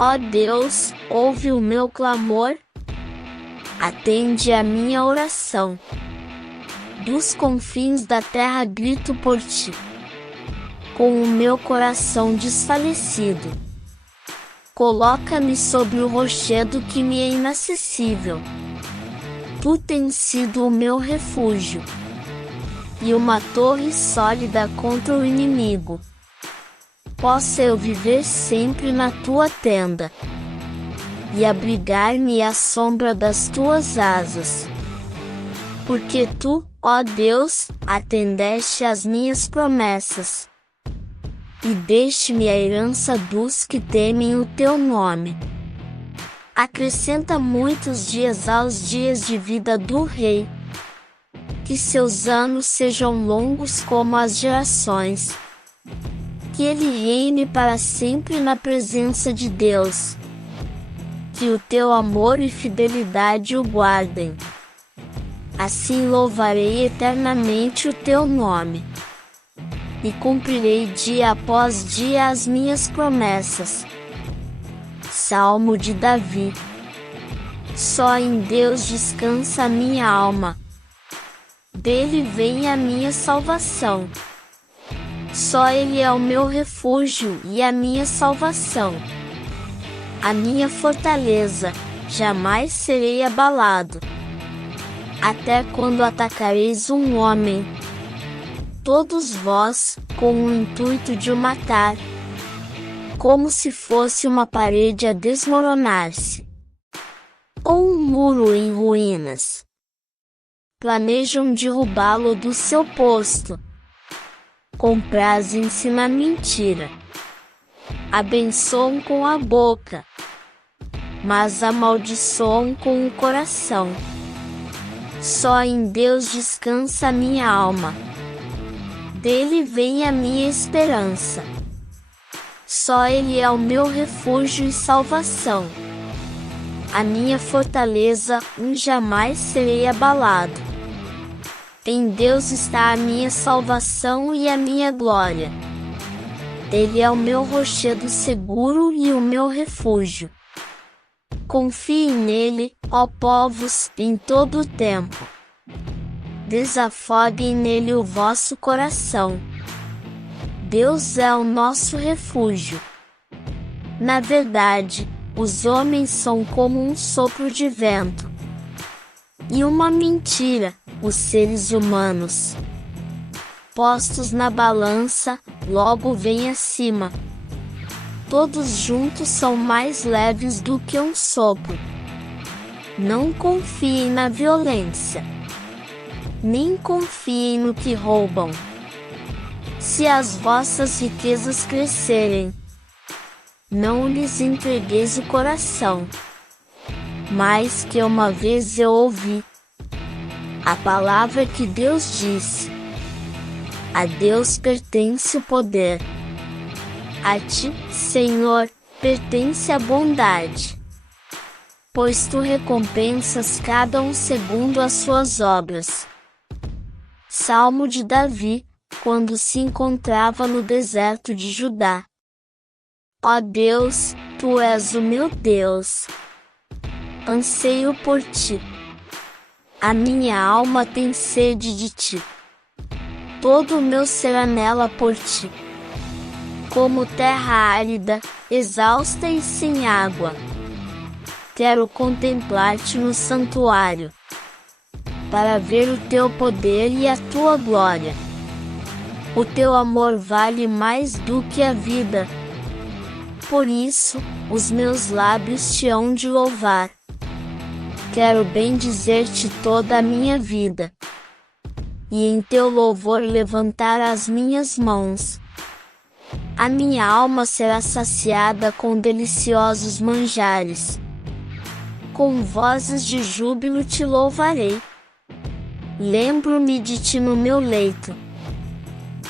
Ó Deus, ouve o meu clamor, atende a minha oração. Dos confins da terra grito por ti, com o meu coração desfalecido. Coloca-me sobre o rochedo que me é inacessível. Tu tens sido o meu refúgio e uma torre sólida contra o inimigo. Possa eu viver sempre na tua tenda e abrigar-me à sombra das tuas asas. Porque tu, ó Deus, atendeste às minhas promessas, e deste-me a herança dos que temem o teu nome. Acrescenta muitos dias aos dias de vida do rei, que seus anos sejam longos como as gerações. Que ele reine para sempre na presença de Deus. Que o teu amor e fidelidade o guardem. Assim louvarei eternamente o teu nome, e cumprirei dia após dia as minhas promessas. Salmo de Davi. Só em Deus descansa a minha alma. Dele vem a minha salvação. Só Ele é o meu refúgio e a minha salvação. A minha fortaleza, jamais serei abalado. Até quando atacareis um homem, todos vós, com o intuito de o matar, como se fosse uma parede a desmoronar-se, ou um muro em ruínas. Planejam derrubá-lo do seu posto. Comprazem-se na mentira. Abençoam com a boca, mas amaldiçoam com o coração. Só em Deus descansa a minha alma. Dele vem a minha esperança. Só Ele é o meu refúgio e salvação. A minha fortaleza, jamais serei abalado. Em Deus está a minha salvação e a minha glória. Ele é o meu rochedo seguro e o meu refúgio. Confiem nele, ó povos, em todo o tempo. Desafoguem nele o vosso coração. Deus é o nosso refúgio. Na verdade, os homens são como um sopro de vento, e uma mentira, os seres humanos. Postos na balança, logo vêm acima. Todos juntos são mais leves do que um sopro. Não confiem na violência, nem confiem no que roubam. Se as vossas riquezas crescerem, não lhes entregueis o coração. Mas que uma vez eu ouvi a palavra que Deus disse: a Deus pertence o poder. A ti, Senhor, pertence a bondade, pois tu recompensas cada um segundo as suas obras. Salmo de Davi, quando se encontrava no deserto de Judá. Ó Deus, tu és o meu Deus. Anseio por ti. A minha alma tem sede de ti. Todo o meu ser anela por ti. Como terra árida, exausta e sem água. Quero contemplar-te no santuário, para ver o teu poder e a tua glória. O teu amor vale mais do que a vida. Por isso, os meus lábios te hão de louvar. Quero bendizer-te toda a minha vida, e em teu louvor levantar as minhas mãos. A minha alma será saciada com deliciosos manjares. Com vozes de júbilo te louvarei. Lembro-me de ti no meu leito.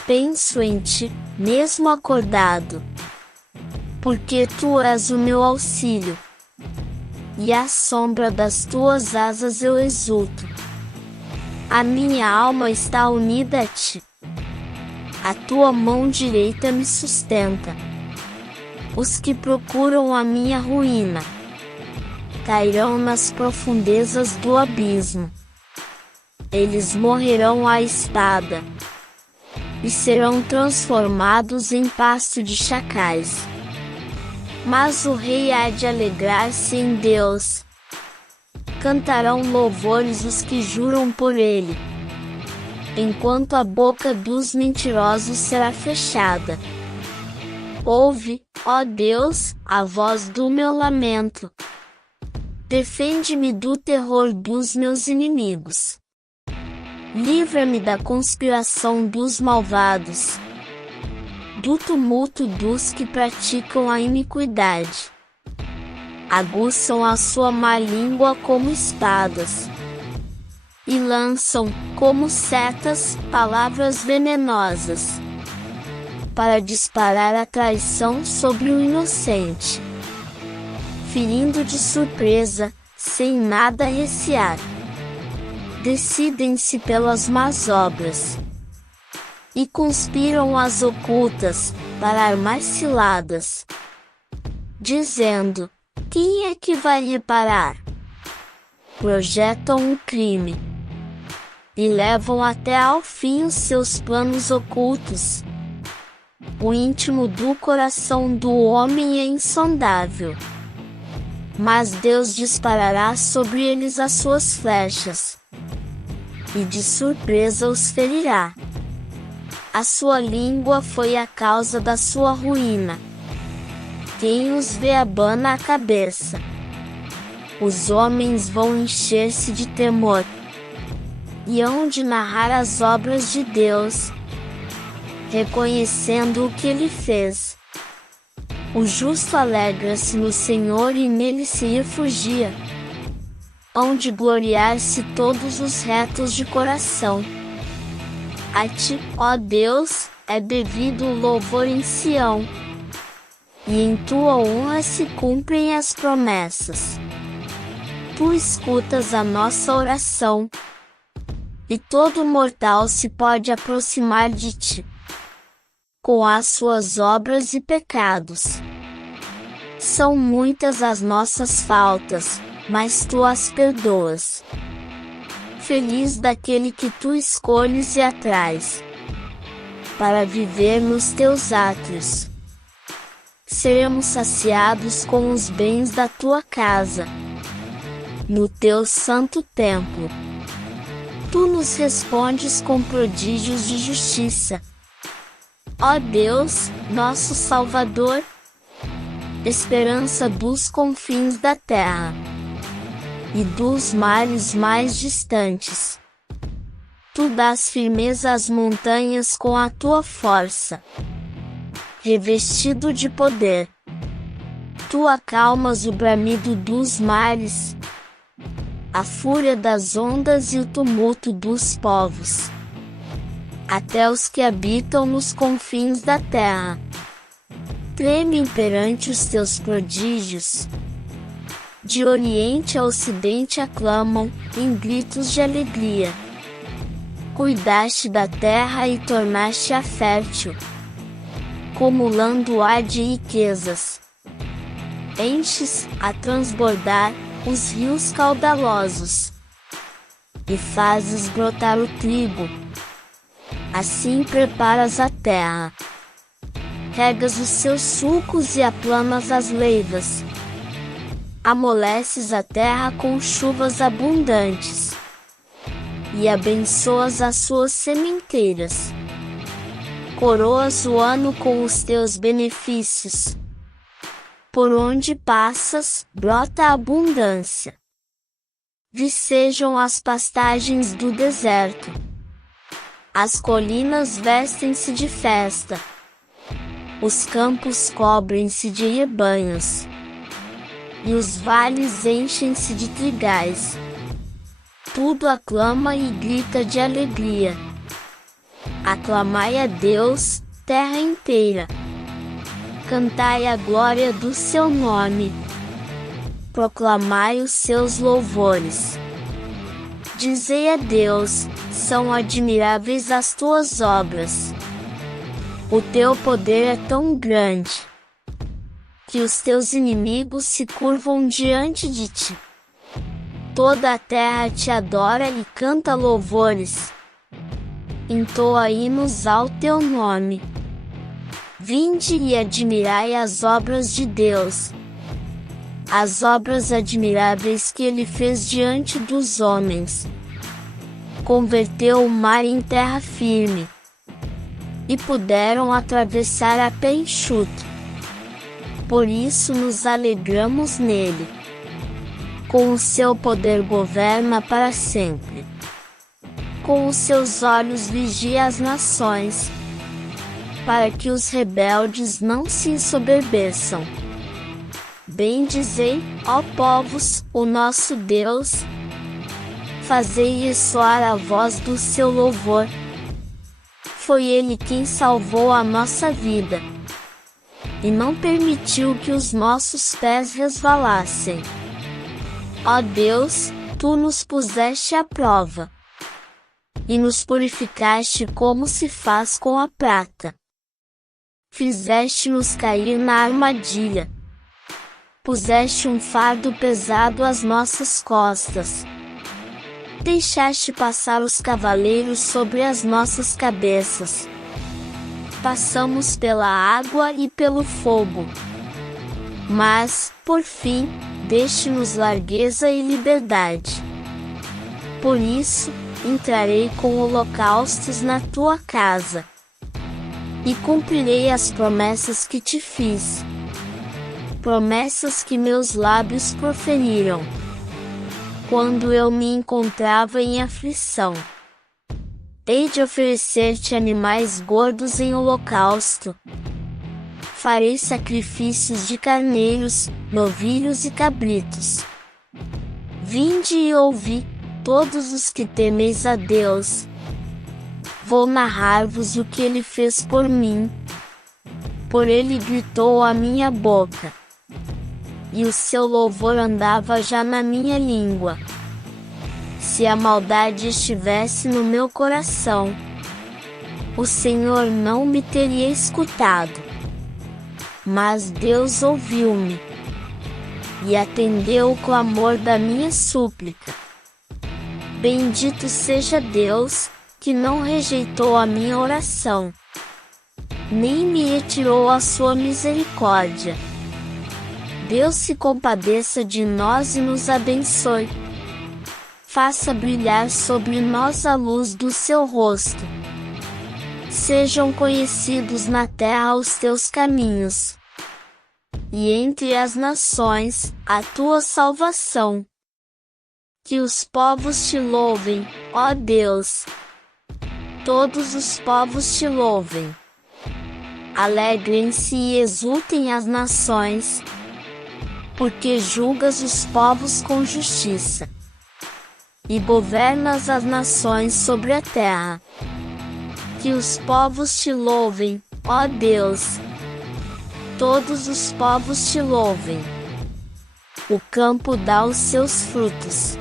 Penso em ti, mesmo acordado. Porque tu és o meu auxílio, e à sombra das tuas asas eu exulto. A minha alma está unida a ti. A tua mão direita me sustenta. Os que procuram a minha ruína cairão nas profundezas do abismo. Eles morrerão à espada e serão transformados em pasto de chacais. Mas o rei há de alegrar-se em Deus. Cantarão louvores os que juram por ele, enquanto a boca dos mentirosos será fechada. Ouve, ó Deus, a voz do meu lamento. Defende-me do terror dos meus inimigos. Livra-me da conspiração dos malvados, do tumulto dos que praticam a iniquidade. Aguçam a sua má língua como espadas, e lançam, como setas, palavras venenosas, para disparar a traição sobre o inocente, ferindo de surpresa, sem nada recear. Decidem-se pelas más obras, e conspiram as ocultas, para armar ciladas, dizendo: quem é que vai reparar? Projetam o crime, e levam até ao fim os seus planos ocultos. O íntimo do coração do homem é insondável, mas Deus disparará sobre eles as suas flechas, e de surpresa os ferirá. A sua língua foi a causa da sua ruína. Quem os vê abana a cabeça. Os homens vão encher-se de temor, e hão de narrar as obras de Deus, reconhecendo o que ele fez. O justo alegra-se no Senhor e nele se refugia. Hão de gloriar-se todos os retos de coração. A ti, ó Deus, é devido o louvor em Sião, e em tua honra se cumprem as promessas. Tu escutas a nossa oração, e todo mortal se pode aproximar de ti, com as suas obras e pecados. São muitas as nossas faltas, mas tu as perdoas. Feliz daquele que tu escolhes e atrais, para viver nos teus átrios. Seremos saciados com os bens da tua casa, no teu santo templo. Tu nos respondes com prodígios de justiça. Ó Deus, nosso Salvador, esperança dos confins da terra e dos mares mais distantes. Tu dás firmeza às montanhas com a tua força. Revestido de poder, tu acalmas o bramido dos mares, a fúria das ondas e o tumulto dos povos. Até os que habitam nos confins da terra tremem perante os teus prodígios. De oriente a ocidente aclamam, em gritos de alegria. Cuidaste da terra e tornaste-a fértil, acumulando-a de riquezas. Enches, a transbordar, os rios caudalosos, e fazes brotar o trigo. Assim preparas a terra, regas os seus sulcos e aplanas as leivas. Amoleces a terra com chuvas abundantes, e abençoas as suas sementeiras. Coroas o ano com os teus benefícios. Por onde passas, brota a abundância. Vicejam as pastagens do deserto. As colinas vestem-se de festa. Os campos cobrem-se de rebanhos, e os vales enchem-se de trigais. Tudo aclama e grita de alegria. Aclamai a Deus, terra inteira. Cantai a glória do seu nome. Proclamai os seus louvores. Dizei a Deus, são admiráveis as tuas obras. O teu poder é tão grande. que os teus inimigos se curvam diante de ti. Toda a terra te adora e canta louvores. Entoa hinos ao teu nome. Vinde e admirai as obras de Deus. As obras admiráveis que ele fez diante dos homens. Converteu o mar em terra firme. E puderam atravessar a pé enxuto. Por isso nos alegramos nele. Com o seu poder governa para sempre. Com os seus olhos vigia as nações, para que os rebeldes não se ensoberbeçam. Bendizei, ó povos, o nosso Deus. Fazei ressoar a voz do seu louvor. Foi ele quem salvou a nossa vida, e não permitiu que os nossos pés resvalassem. Ó Deus, tu nos puseste à prova, e nos purificaste como se faz com a prata. Fizeste-nos cair na armadilha. Puseste um fardo pesado às nossas costas. Deixaste passar os cavaleiros sobre as nossas cabeças. Passamos pela água e pelo fogo. Mas, por fim, deste-nos largueza e liberdade. Por isso, entrarei com holocaustos na tua casa. E cumprirei as promessas que te fiz. Promessas que meus lábios proferiram. Quando eu me encontrava em aflição. Hei de oferecer-te animais gordos em holocausto. Farei sacrifícios de carneiros, novilhos e cabritos. Vinde e ouvi, todos os que temeis a Deus. Vou narrar-vos o que ele fez por mim. Por ele gritou a minha boca. E o seu louvor andava já na minha língua. Se a maldade estivesse no meu coração, o Senhor não me teria escutado. Mas Deus ouviu-me e atendeu o clamor da minha súplica. Bendito seja Deus, que não rejeitou a minha oração, nem me retirou a sua misericórdia. Deus se compadeça de nós e nos abençoe. Faça brilhar sobre nós a luz do seu rosto. Sejam conhecidos na terra os teus caminhos, e entre as nações, a tua salvação. Que os povos te louvem, ó Deus. Todos os povos te louvem. Alegrem-se e exultem as nações, porque julgas os povos com justiça, e governas as nações sobre a terra. Que os povos te louvem, ó Deus. Todos os povos te louvem. O campo dá os seus frutos.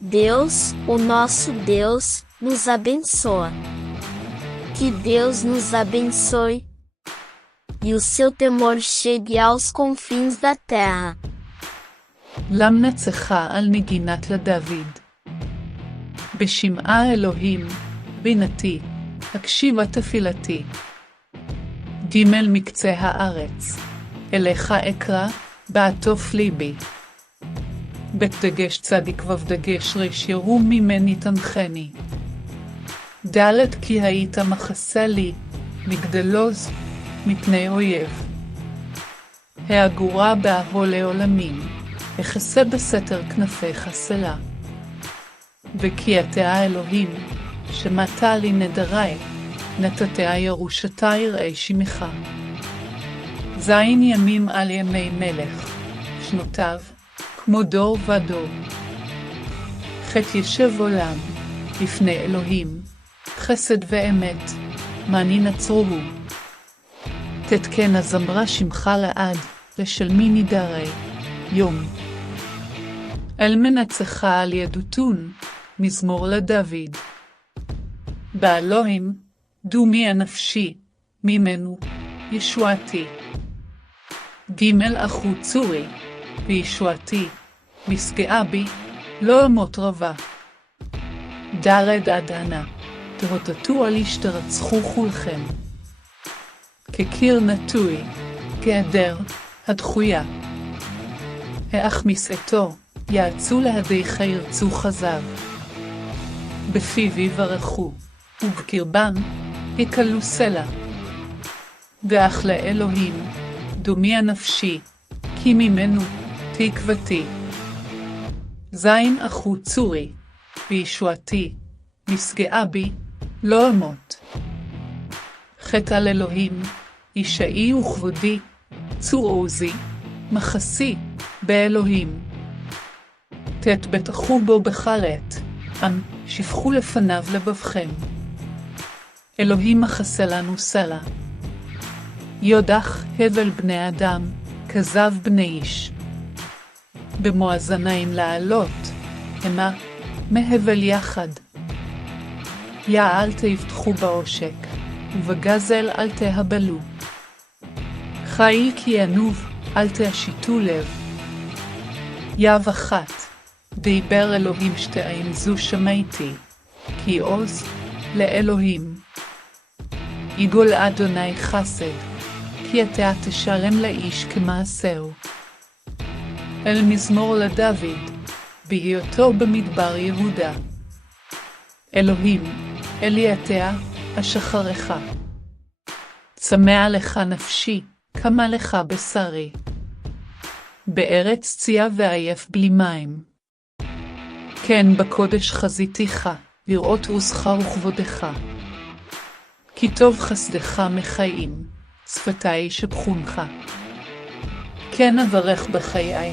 Deus, o nosso Deus, nos abençoa. Que Deus nos abençoe, e o seu temor chegue aos confins da terra. למנצחה על נגינת לדוד. בשמעה אלוהים, בינתי, הקשיבה תפילתי. ג' מקצה הארץ, אליך אקרא, בעטוף ליבי. בית דגש צדיק ובדגש ריש ירום ממני תנחני. ד' כי היית מחסה לי, מגדלוז, מפני אויב. העגורה באהו לעולמים, אחסה בסתר כנפיך סלה. וכי אתה אלוהים, שמעת לי נדרי, נתתיה ירושתה יראי שמך. זין ימים על ימי מלך, שנותיו, כמו דור ודור. חטא ישב עולם, לפני אלוהים, חסד ואמת, מני נצרוהו. תתקן הזמרה שמך לעד, לשלמי נדרי, יום. אל מנצחה על ידותון, מזמור לדוד. באלוהים, דומי הנפשי, ממנו, ישועתי. ג' אחו צורי, וישועתי, משגאה בי, לא אמות רבה. ד' עדנה, תהותתו על איש תרצחו כולכם. כקיר נטוי, כעדר, הדחויה. האח משאתו, יעצו להדיך ירצו חזב. בפיו יברכו, ובקרבם יקלו סלע. ואך לאלוהים, דומי הנפשי, כי ממנו תקוותי. ז' אחו צורי, וישועתי, משגאה בי, לא אמות. חטא על אלוהים, ישעי וכבודי, צור עוזי, מחסי, באלוהים. ט' בטחו בו בחלט, שפכו לפניו לבבכם. אלוהים מחסה לנו סלע. יודח הבל בני אדם, כזב בני איש. במואזניים לעלות, המה מהבל יחד. אל תבטחו בעושק, ובגזל אל תהבלו. חיל כי ינוב, אל תשיתו לב. יב אחת, דיבר אלוהים שתיים זו שמעתי, כי עוז לאלוהים. יגול אדוני חסד, כי אתה תשלם לאיש כמעשהו. אל מזמור לדוד, בהיותו במדבר יהודה. אלוהים, אלי אתה, אשחרך. צמא לך נפשי, קמה לך בשרי. בארץ צייה ועייף בלי מים. כן בקודש חזיתיך, לראות עוזך וכבודך. כי טוב חסדך מחיים, שפתי שבחונך. כן אברך בחיי,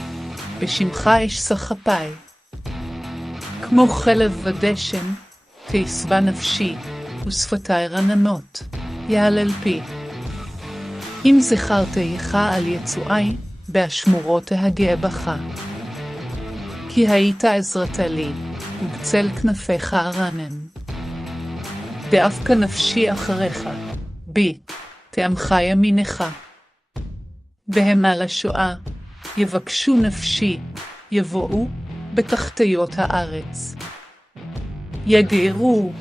בשמך אשסח אפי. כמו חלב ודשן, תשבע נפשי, ושפתי רננות, יהלל פי. אם זכרתיך על יצואי, באשמורות תהגה בך. כי היית עזרת לי, ובצל כנפיך ארנן. דאבקה נפשי אחריך, בי, תעמך ימינך. והם על השואה, יבקשו נפשי, יבואו בתחתיות הארץ. יגערו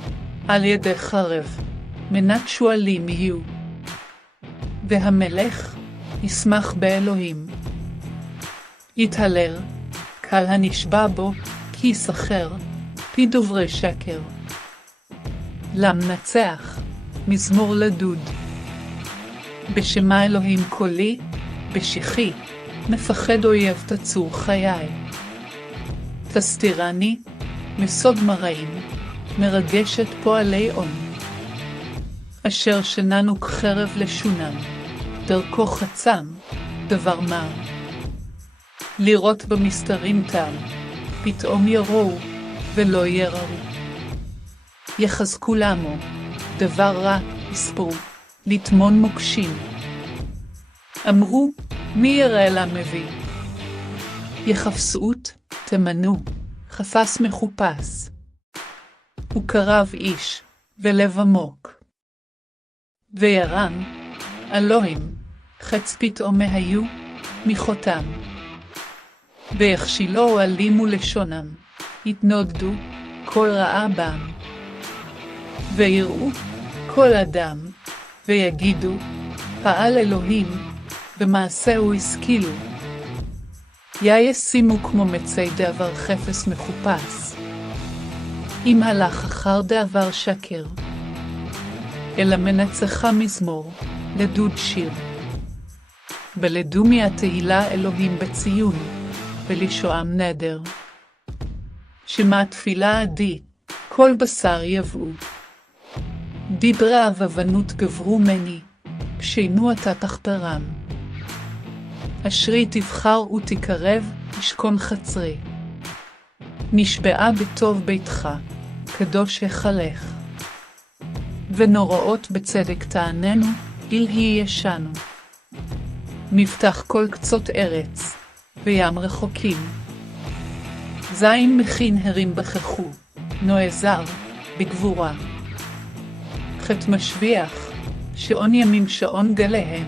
על ידי חרב, מנת שועלים יהיו. והמלך ישמח באלוהים. יתהלל, קהל הנשבע בו, כי יסחר, פי דוברי שקר. למנצח, מזמור לדוד. בשמה אלוהים קולי, בשיחי, מפחד אויב תצור חיי. תסתירני, מסוד מרעים, מרגשת פועלי און. אשר שננו כחרב לשונם, דרכו חצם, דבר מר. לראות במסתרים תם, פתאום יראו, ולא יראו. יחזקו לעמו, דבר רע יספרו, לטמון מוקשים. אמרו, מי יראה לה מביא? יחפסות, תמנו, חפש מחופש. הוא קרב איש, ולב עמוק. וירם, אלוהים, חץ פתאומי היו, מחותם. ויחשילו אלימו לשונם, יתנודדו, כל רעה בם. ויראו, כל אדם, ויגידו, פעל אלוהים, במעשהו השכילו. ישימו כמו מצי דעבר חפש מחופש. אם הלך אחר דעבר שקר. אלא מנצחה מזמור, לדוד שיר. בלדומי התהילה אלוהים בציון, ולשועם נדר. שמה תפילה עדי, כל בשר יבואו. דברי אבבנות גברו מני, פשינו אתה תחתרם. אשרי תבחר ותקרב, ישכון חצרי. נשבעה בטוב ביתך, קדוש יחלך. ונוראות בצדק תעננו, אלהי ישנו. מבטח כל קצות ארץ, וים רחוקים. זין מכין הרים בחכו, נועזר, בגבורה. חטא משביח, שעון ימים שעון גליהם,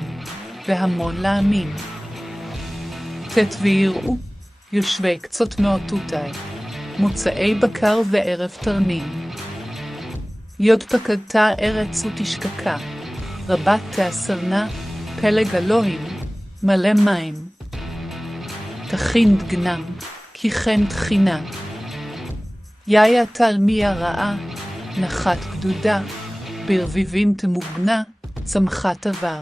והמון לעמים. ט' ויראו, יושבי קצות מאותותי, מוצאי בקר וערב תרנים. יוד פקדתה ארץ ותשקקה, רבת תאסרנה, פלג אלוהים, מלא מים. תכין דגנם, כי כן תחינה. יאיה תלמיה רעה, נחת גדודה, ברביבים תמוגנה, צמחה תבר.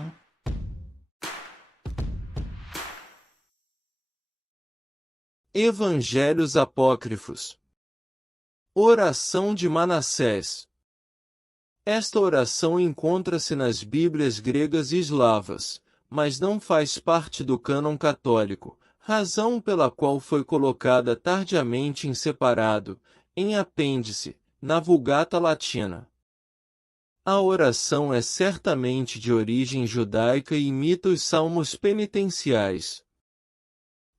Evangelhos Apócrifos. Oração de Manassés. Esta oração encontra-se nas Bíblias gregas e eslavas, mas não faz parte do cânon católico, razão pela qual foi colocada tardiamente em separado, em apêndice, na Vulgata Latina. A oração é certamente de origem judaica e imita os salmos penitenciais.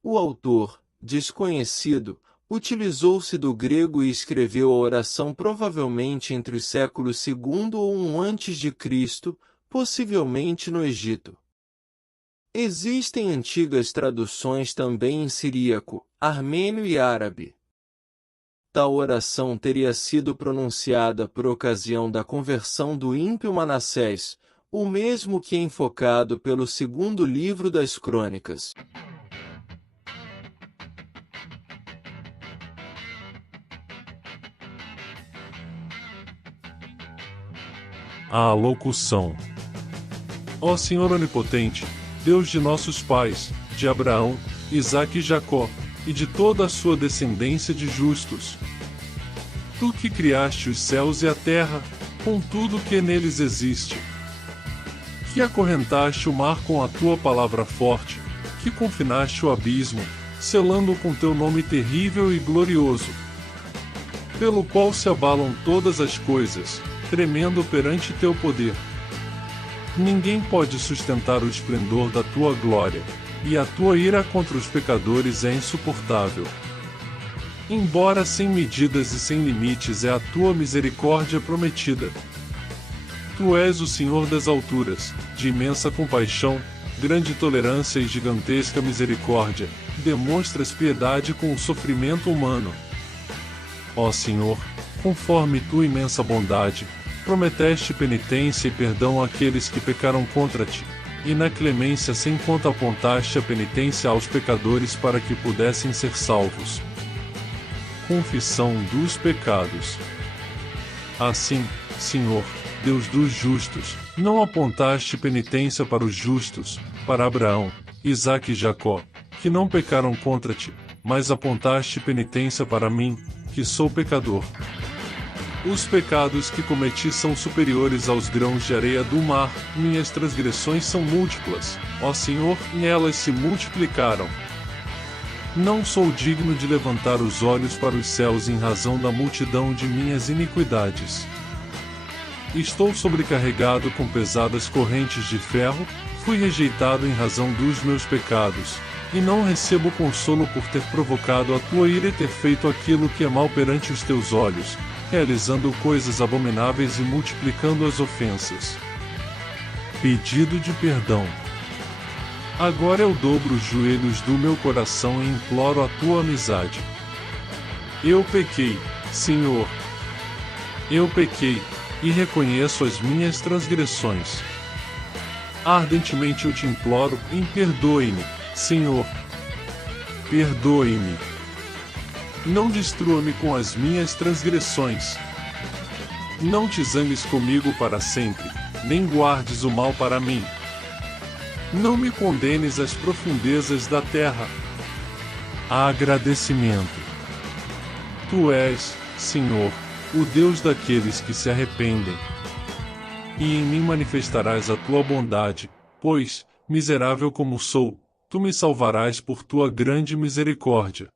O autor, desconhecido, utilizou-se do grego e escreveu a oração provavelmente entre os séculos II ou I a.C., possivelmente no Egito. Existem antigas traduções também em siríaco, armênio e árabe. Tal oração teria sido pronunciada por ocasião da conversão do ímpio Manassés, o mesmo que é enfocado pelo segundo livro das Crônicas. A locução. Ó Senhor onipotente, Deus de nossos pais, de Abraão, Isaque e Jacó, e de toda a sua descendência de justos. Tu que criaste os céus e a terra, com tudo que neles existe. Que acorrentaste o mar com a tua palavra forte, que confinaste o abismo, selando-o com teu nome terrível e glorioso, pelo qual se abalam todas as coisas, tremendo perante teu poder. Ninguém pode sustentar o esplendor da tua glória, e a tua ira contra os pecadores é insuportável. Embora sem medidas e sem limites é a tua misericórdia prometida. Tu és o Senhor das alturas, de imensa compaixão, grande tolerância e gigantesca misericórdia, demonstras piedade com o sofrimento humano. Ó Senhor, conforme tua imensa bondade, prometeste penitência e perdão àqueles que pecaram contra ti, e na clemência sem conta apontaste a penitência aos pecadores para que pudessem ser salvos. Confissão dos pecados. Assim, Senhor, Deus dos justos, não apontaste penitência para os justos, para Abraão, Isaque e Jacó, que não pecaram contra ti, mas apontaste penitência para mim, que sou pecador. Os pecados que cometi são superiores aos grãos de areia do mar, minhas transgressões são múltiplas, ó Senhor, e elas se multiplicaram. Não sou digno de levantar os olhos para os céus em razão da multidão de minhas iniquidades. Estou sobrecarregado com pesadas correntes de ferro, fui rejeitado em razão dos meus pecados, e não recebo consolo por ter provocado a tua ira e ter feito aquilo que é mal perante os teus olhos, realizando coisas abomináveis e multiplicando as ofensas. Pedido de perdão. Agora eu dobro os joelhos do meu coração e imploro a tua amizade. Eu pequei, Senhor. Eu pequei, e reconheço as minhas transgressões. Ardentemente eu te imploro, e perdoe-me, Senhor. Perdoe-me. Não destrua-me com as minhas transgressões. Não te zangues comigo para sempre, nem guardes o mal para mim. Não me condenes às profundezas da terra. Agradecimento. Tu és, Senhor, o Deus daqueles que se arrependem. E em mim manifestarás a tua bondade, pois, miserável como sou, tu me salvarás por tua grande misericórdia.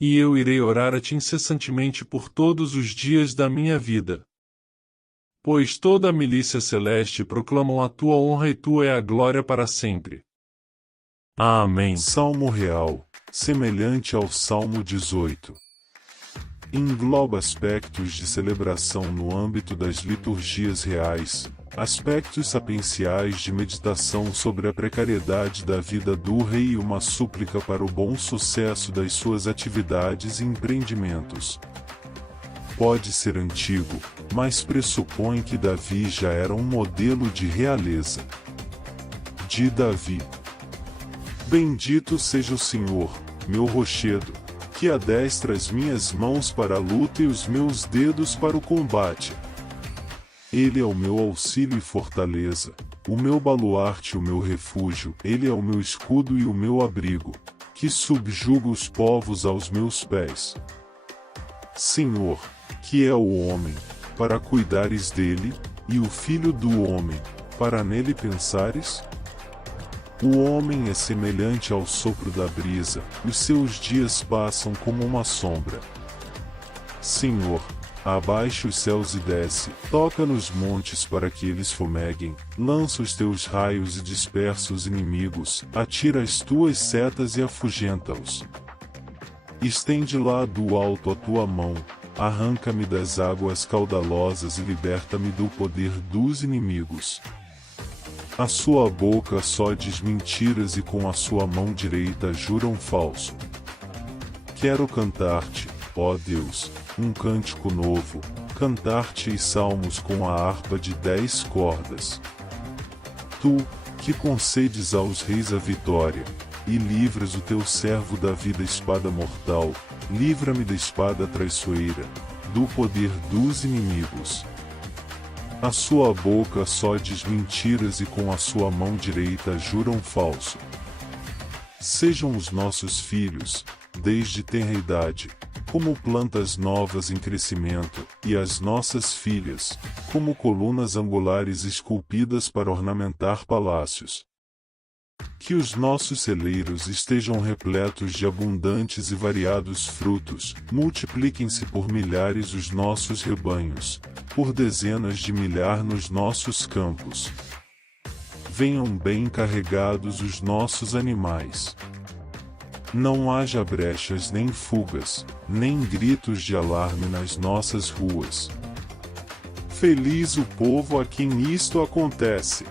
E eu irei orar a ti incessantemente por todos os dias da minha vida. Pois toda a milícia celeste proclamam a tua honra e tua é a glória para sempre. Amém. Salmo real, semelhante ao Salmo 18. Engloba aspectos de celebração no âmbito das liturgias reais, aspectos sapienciais de meditação sobre a precariedade da vida do rei e uma súplica para o bom sucesso das suas atividades e empreendimentos. Pode ser antigo, mas pressupõe que Davi já era um modelo de realeza. De Davi. Bendito seja o Senhor, meu rochedo, que adestra as minhas mãos para a luta e os meus dedos para o combate. Ele é o meu auxílio e fortaleza, o meu baluarte e o meu refúgio, ele é o meu escudo e o meu abrigo, que subjuga os povos aos meus pés. Senhor, que é o homem, para cuidares dele, e o filho do homem, para nele pensares? O homem é semelhante ao sopro da brisa, os seus dias passam como uma sombra. Senhor, abaixa os céus e desce, toca nos montes para que eles fumeguem, lança os teus raios e dispersa os inimigos, atira as tuas setas e afugenta-os. Estende lá do alto a tua mão, arranca-me das águas caudalosas e liberta-me do poder dos inimigos. A sua boca só diz mentiras e com a sua mão direita jura um falso. Quero cantar-te, ó Deus, um cântico novo, cantar-te salmos com a harpa de 10 cordas. Tu, que concedes aos reis a vitória, e livras o teu servo Davi da espada mortal, livra-me da espada traiçoeira, do poder dos inimigos. A sua boca só diz mentiras e com a sua mão direita jura um falso. Sejam os nossos filhos, desde tenra idade, como plantas novas em crescimento, e as nossas filhas, como colunas angulares esculpidas para ornamentar palácios. Que os nossos celeiros estejam repletos de abundantes e variados frutos, multipliquem-se por milhares os nossos rebanhos, por dezenas de milhar nos nossos campos. Venham bem carregados os nossos animais. Não haja brechas nem fugas, nem gritos de alarme nas nossas ruas. Feliz o povo a quem isto acontece.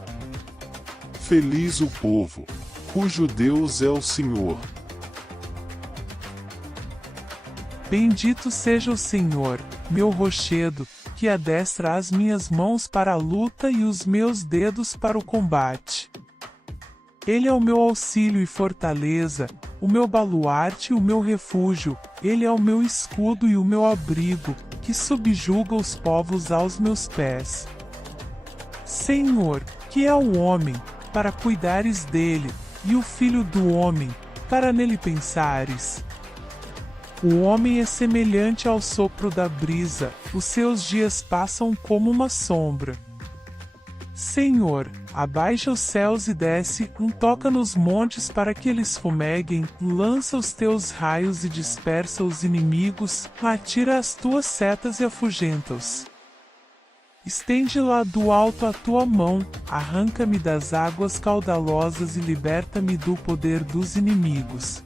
Feliz o povo, cujo Deus é o Senhor. Bendito seja o Senhor, meu rochedo, que adestra as minhas mãos para a luta e os meus dedos para o combate. Ele é o meu auxílio e fortaleza, o meu baluarte e o meu refúgio, ele é o meu escudo e o meu abrigo, que subjuga os povos aos meus pés. Senhor, que é o homem, para cuidares dele, e o filho do homem, para nele pensares. O homem é semelhante ao sopro da brisa, os seus dias passam como uma sombra. Senhor, abaixa os céus e desce, toca nos montes para que eles fumeguem, lança os teus raios e dispersa os inimigos, atira as tuas setas e afugenta-os. Estende lá do alto a tua mão, arranca-me das águas caudalosas e liberta-me do poder dos inimigos.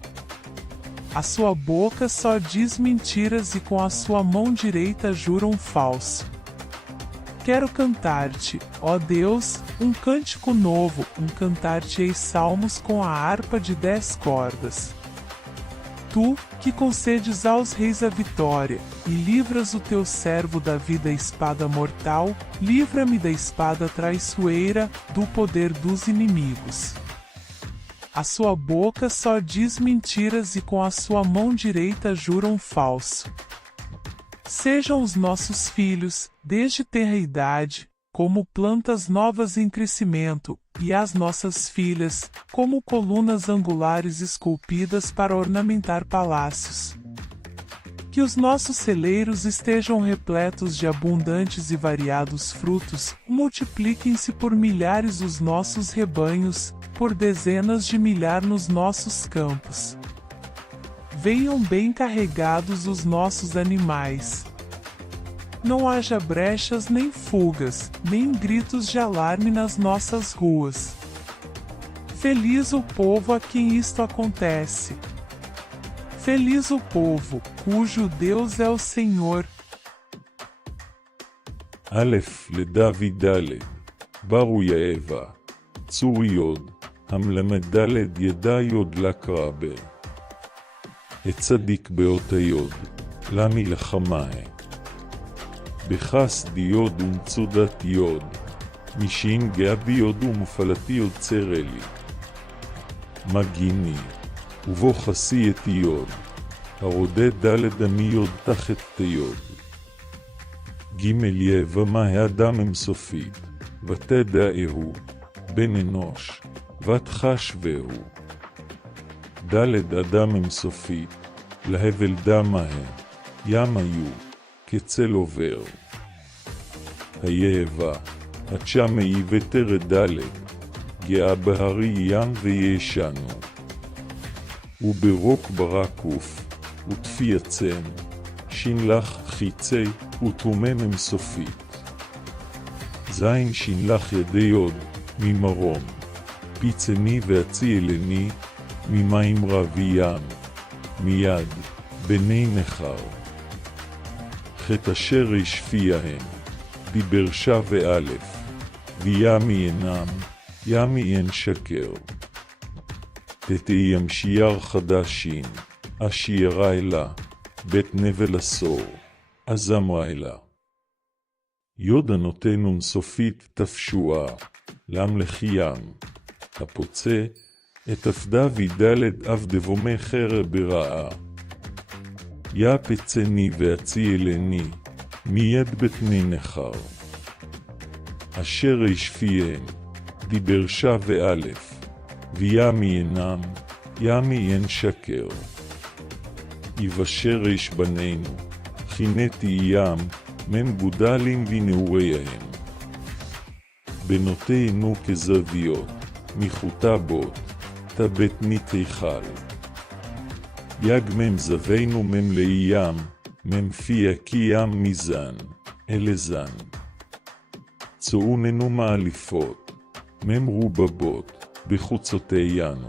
A sua boca só diz mentiras e com a sua mão direita jura um falso. Quero cantar-te, ó Deus, um cântico novo, cantar-te-ei salmos com a harpa de 10 cordas. Tu, que concedes aos reis a vitória, e livras o teu servo Davi da espada mortal, livra-me da espada traiçoeira, do poder dos inimigos. A sua boca só diz mentiras e com a sua mão direita jura um falso. Sejam os nossos filhos, desde tenra idade, como plantas novas em crescimento, e as nossas filhas, como colunas angulares esculpidas para ornamentar palácios. Que os nossos celeiros estejam repletos de abundantes e variados frutos, multipliquem-se por milhares os nossos rebanhos, por dezenas de milhar nos nossos campos. Venham bem carregados os nossos animais. Não haja brechas nem fugas, nem gritos de alarme nas nossas ruas. Feliz o povo a quem isto acontece. Feliz o povo, cujo Deus é o Senhor. Aleph לדוד ד' ברו יאבה, צור יוד, המלמד דלת ידע יוד לקרבה. הצדיק באות היוד, למי לחמה. בחס דיוד ומצודת יוד, משין גאה ביוד ומפלתי יוד צרה לי. מגיני, ובו חסי את יוד, הרודה דלת דמי יוד תחת תיוד. גימל יבה מה האדם הם סופית, ותדעהו, בן אנוש, ותחש והוא. דלת אדם הם סופית, להבל דמה הם, ים היו, כצל עובר. היאבה, התשמעי ותרד דלת, גאה בהרי ים וישנו. וברוק ברקוף, ותפי עצם, שינלח חיצי, ותומם הם סופית. זין שינלח ידי יוד, ממרום, פיצני ועצי אלני, ממים רבי ים, מיד, בני נחר. חטא אשר השפיעהם, דיבר שע ואלף, וימי אינם, ימי אין שקר. תתאי ימשייר חדשין, אשיירה אלה, בית נבל עשור, אז אמרה אלה. יוד הנותן סופית תפשועה, למלך ים, הפוצה, את עפדה וידלת אב דבומי חרב ברעה. יה פצני ועצי אלני, מיד בטני נחר. אשר השפיעם, דיבר שע ואלף, וימי אינם, ימי אין שקר. יבשר איש בנינו, חינתי ים, מם גודלים ונעוריהם. בנותינו כזוויות, מחותה בות, תבט ניתיכל. יג מם זווינו מם לאי ים, מם פיה כי ים מזן, אלה זן. צאוננו מאליפות, מם רובבות, בחוצותינו.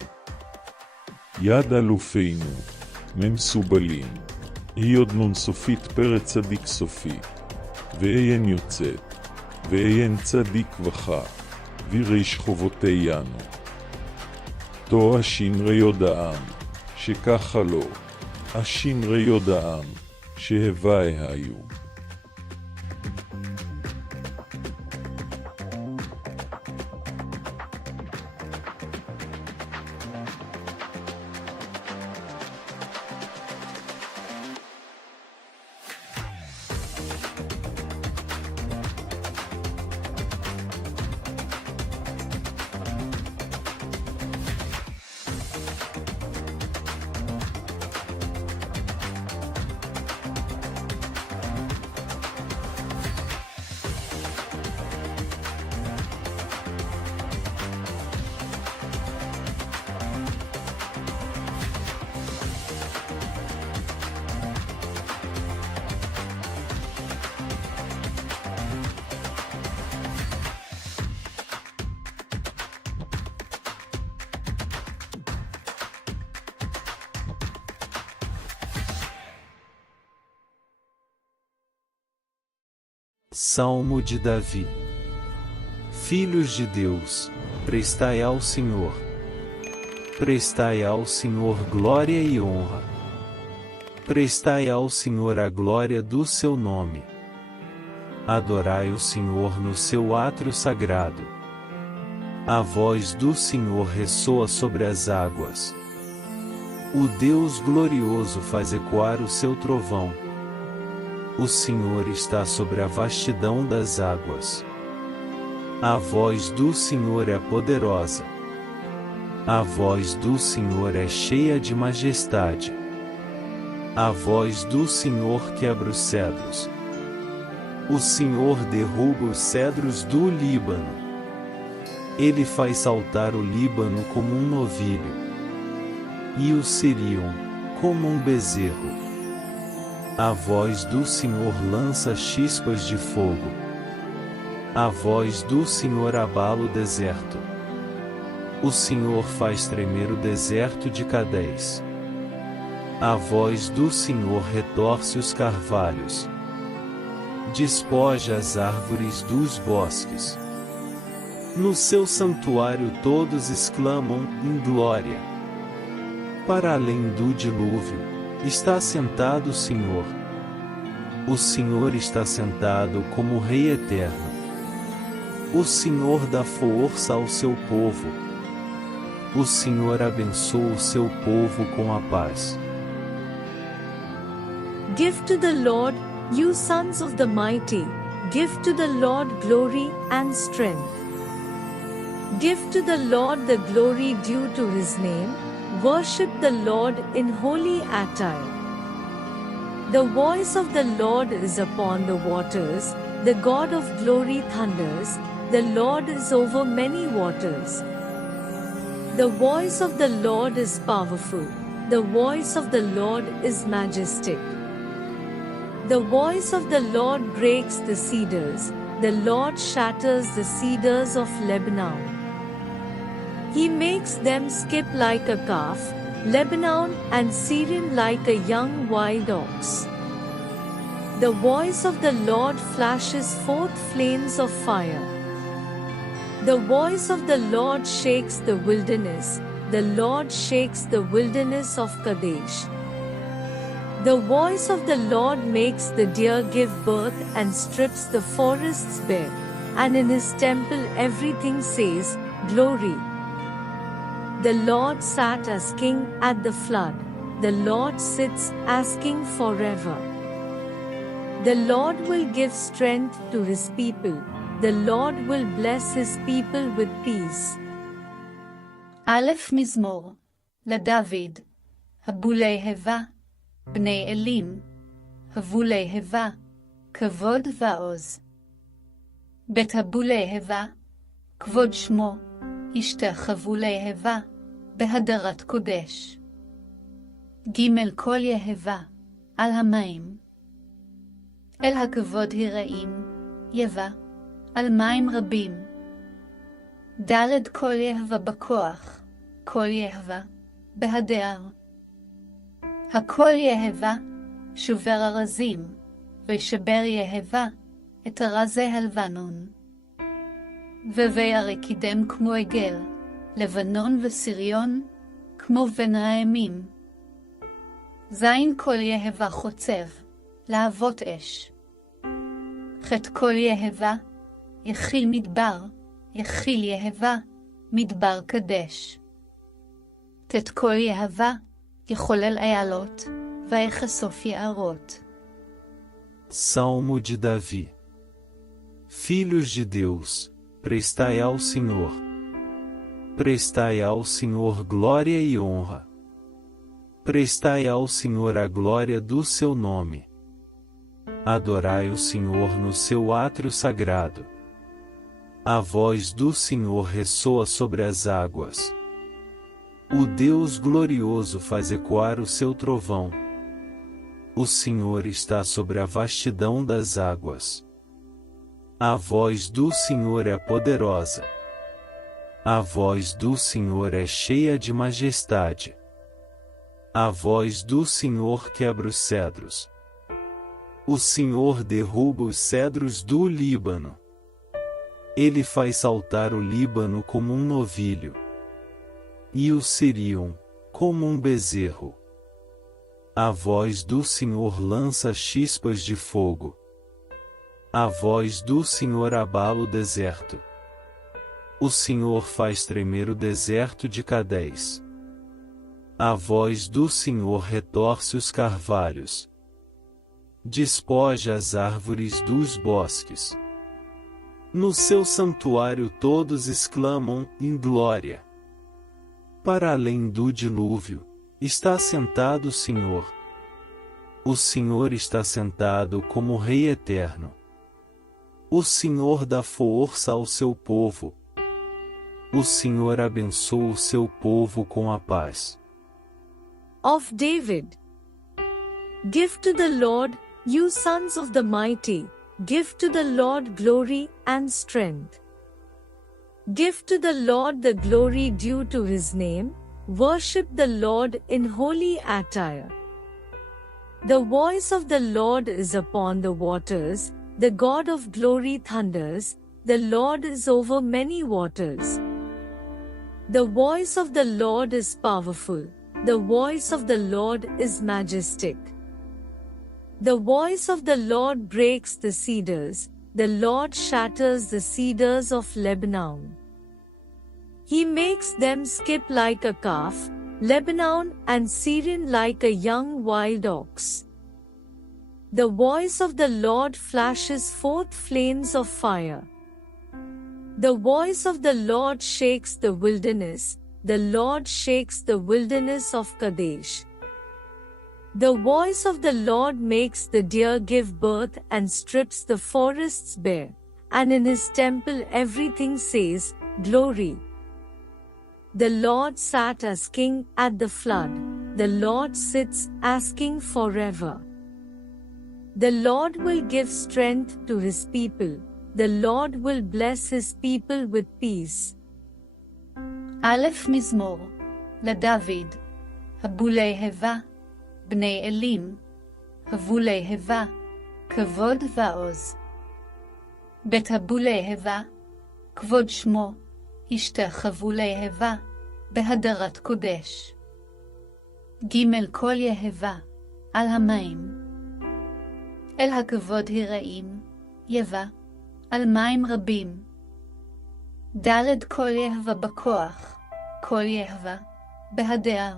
יד אלופינו, מם סובלים, היוד נון סופית פרץ צדיק סופית, ואין יוצאת, ואין צדיק וחה, ויריש חובותינו. תו השינרי יודעם, שככה לא, השינרי יודעם, שהוואי היו. Salmo de Davi. Filhos de Deus, prestai ao Senhor. Prestai ao Senhor glória e honra. Prestai ao Senhor a glória do seu nome. Adorai o Senhor no seu átrio sagrado. A voz do Senhor ressoa sobre as águas. O Deus glorioso faz ecoar o seu trovão. O Senhor está sobre a vastidão das águas. A voz do Senhor é poderosa. A voz do Senhor é cheia de majestade. A voz do Senhor quebra os cedros. O Senhor derruba os cedros do Líbano. Ele faz saltar o Líbano como um novilho, e o Sirion como um bezerro. A voz do Senhor lança chispas de fogo. A voz do Senhor abala o deserto. O Senhor faz tremer o deserto de Cadés. A voz do Senhor retorce os carvalhos. Despoja as árvores dos bosques. No seu santuário todos exclamam, em glória. Para além do dilúvio, está sentado o Senhor. O Senhor está sentado como Rei eterno. O Senhor dá força ao seu povo. O Senhor abençoa o seu povo com a paz. Give to the Lord, you sons of the mighty, give to the Lord glory and strength. Give to the Lord the glory due to his name, worship the Lord in holy attire. The voice of the Lord is upon the waters, the God of glory thunders, the Lord is over many waters. The voice of the Lord is powerful, the voice of the Lord is majestic. The voice of the Lord breaks the cedars, the Lord shatters the cedars of Lebanon. He makes them skip like a calf, Lebanon and Syrian like a young wild ox. The voice of the Lord flashes forth flames of fire. The voice of the Lord shakes the wilderness, the Lord shakes the wilderness of Kadesh. The voice of the Lord makes the deer give birth and strips the forests bare, and in his temple everything says, Glory. The Lord sat as king at the flood, the Lord sits as king forever. The Lord will give strength to his people, the Lord will bless his people with peace. א' מזמור, לדוד, הבולי הבה, בני אלים, הבולי הבה, כבוד ועוז. בית הבולי הבה, כבוד שמו, ישתחוו להבה, בהדרת קודש. ג' כל יהבה, על המים. אל הכבוד הרעים, יבה, על מים רבים. ד' כל יהבה בכוח, כל יהבה, בהדר. הכל יהבה, שובר ארזים, וישבר יהבה, את ארזי הלבנון. וירקידם כמו עגל, לבנון וסריון, כמו בן רעמים. זין כל יהבה חוצב, להבות אש. חטא כל יהבה, יחיל מדבר, יחיל יהבה, מדבר קדש. ט' כל יהבה, יחולל איילות, ויחשוף יערות. Salmo de Davi. Filhos de Deus, prestai ao Senhor. Prestai ao Senhor glória e honra. Prestai ao Senhor a glória do seu nome. Adorai o Senhor no seu átrio sagrado. A voz do Senhor ressoa sobre as águas. O Deus glorioso faz ecoar o seu trovão. O Senhor está sobre a vastidão das águas. A voz do Senhor é poderosa. A voz do Senhor é cheia de majestade. A voz do Senhor quebra os cedros. O Senhor derruba os cedros do Líbano. Ele faz saltar o Líbano como um novilho. E o Sirion, como um bezerro. A voz do Senhor lança chispas de fogo. A voz do Senhor abala o deserto. O Senhor faz tremer o deserto de Cadés. A voz do Senhor retorce os carvalhos. Despoja as árvores dos bosques. No seu santuário todos exclamam, em glória. Para além do dilúvio, está sentado o Senhor. O Senhor está sentado como Rei eterno. O Senhor dá força ao seu povo. O Senhor abençoa o seu povo com a paz. Of David. Give to the Lord, you sons of the mighty, give to the Lord glory and strength. Give to the Lord the glory due to his name, worship the Lord in holy attire. The voice of the Lord is upon the waters, the God of glory thunders, the Lord is over many waters. The voice of the Lord is powerful, the voice of the Lord is majestic. The voice of the Lord breaks the cedars, the Lord shatters the cedars of Lebanon. He makes them skip like a calf, Lebanon and Syrian like a young wild ox. The voice of the Lord flashes forth flames of fire. The voice of the Lord shakes the wilderness, the Lord shakes the wilderness of Kadesh. The voice of the Lord makes the deer give birth and strips the forests bare, and in his temple everything says, Glory. The Lord sat as king at the flood, the Lord sits as king forever. The Lord will give strength to his people, the Lord will bless his people with peace. א' מזמור לדוד, הבולי הבה, בני אלים, הבולי הבה, כבוד ועוז. בית הבולי הבה, כבוד שמו, ישתח הבולי הבה, בהדרת קודש. ג' כל יהבה, על המים. אל הכבוד הרעים, יבה, על מים רבים. ד' כל יהבה בכוח, כל יהבה, בהדר.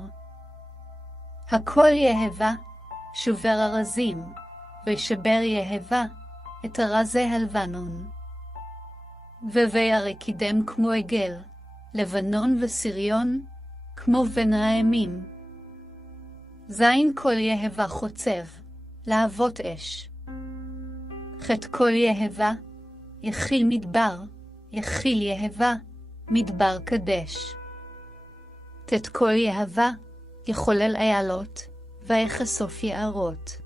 הכל יהבה, שובר ארזים, ושבר יהבה, את ארזי הלבנון. וירא קידם כמו עגל, לבנון וסריון, כמו בן ראמים. זין כל יהבה חוצב, להבות אש. ח' כל יהבה, יחיל מדבר, יחיל יהבה, מדבר קדש. ט' כל יהבה, יחולל איילות, ויחשוף יערות.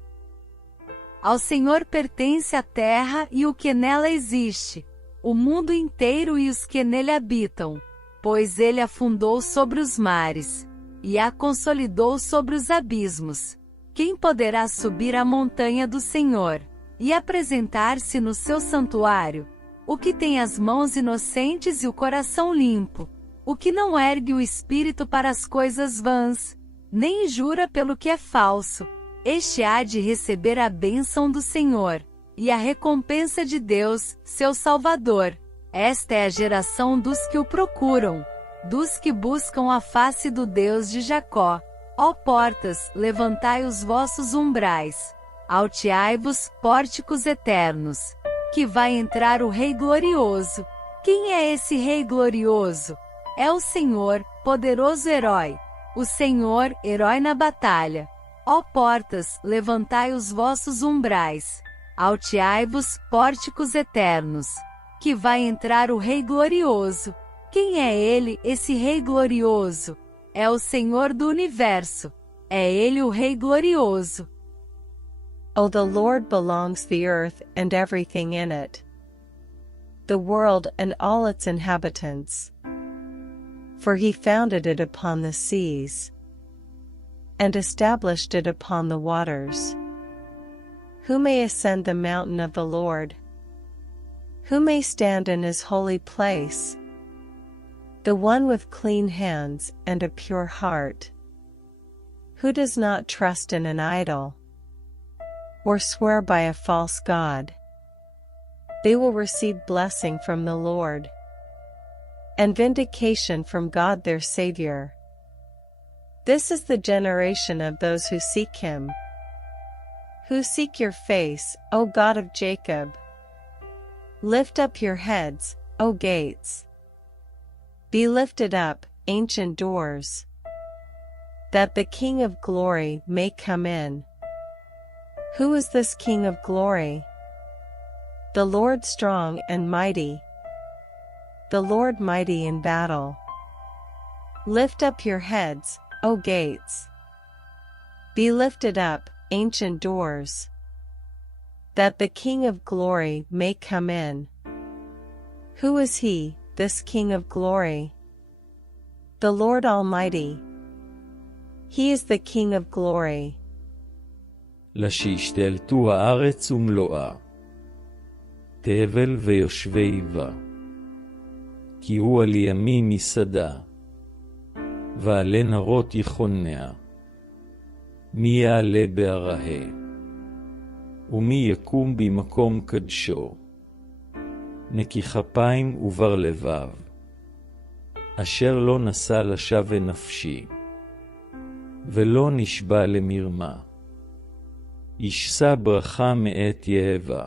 Ao Senhor pertence a terra e o que nela existe, o mundo inteiro e os que nele habitam, pois ele a fundou sobre os mares, e a consolidou sobre os abismos. Quem poderá subir à montanha do Senhor, e apresentar-se no seu santuário? O que tem as mãos inocentes e o coração limpo, o que não ergue o espírito para as coisas vãs, nem jura pelo que é falso, este há de receber a bênção do Senhor, e a recompensa de Deus, seu Salvador. Esta é a geração dos que o procuram, dos que buscam a face do Deus de Jacó. Ó portas, levantai os vossos umbrais, alteai-vos, pórticos eternos, que vai entrar o Rei glorioso. Quem é esse Rei glorioso? É o Senhor, poderoso herói, o Senhor, herói na batalha. Ó portas, levantai os vossos umbrais, alteai-vos, pórticos eternos, que vai entrar o Rei glorioso. Quem é ele, esse Rei glorioso? É o Senhor do universo. É ele o Rei glorioso. O the Lord belongs the earth and everything in it, the world and all its inhabitants. For he founded it upon the seas, and established it upon the waters. Who may ascend the mountain of the Lord? Who may stand in his holy place? The one with clean hands and a pure heart, who does not trust in an idol, or swear by a false god. They will receive blessing from the Lord, and vindication from God their Savior. This is the generation of those who seek him, who seek your face, O God of Jacob. Lift up your heads, O gates. Be lifted up, ancient doors, that the King of glory may come in. Who is this King of glory? The Lord strong and mighty, the Lord mighty in battle. Lift up your heads, O gates. Be lifted up, ancient doors, that the King of glory may come in. Who is he, this King of glory? The Lord Almighty. He is the King of glory. לשישתלטו הארץ ומלואה. תבל ויושבי בה. כי הוא על ימין מסעדה, ועלה נרות יכוניה. מי יעלה בעריה? ומי יקום במקום קדשו? נקי כפיים ובר לבב, אשר לא נשא לשווא נפשי, ולא נשבע למרמה. ישא ברכה מאת יהבה,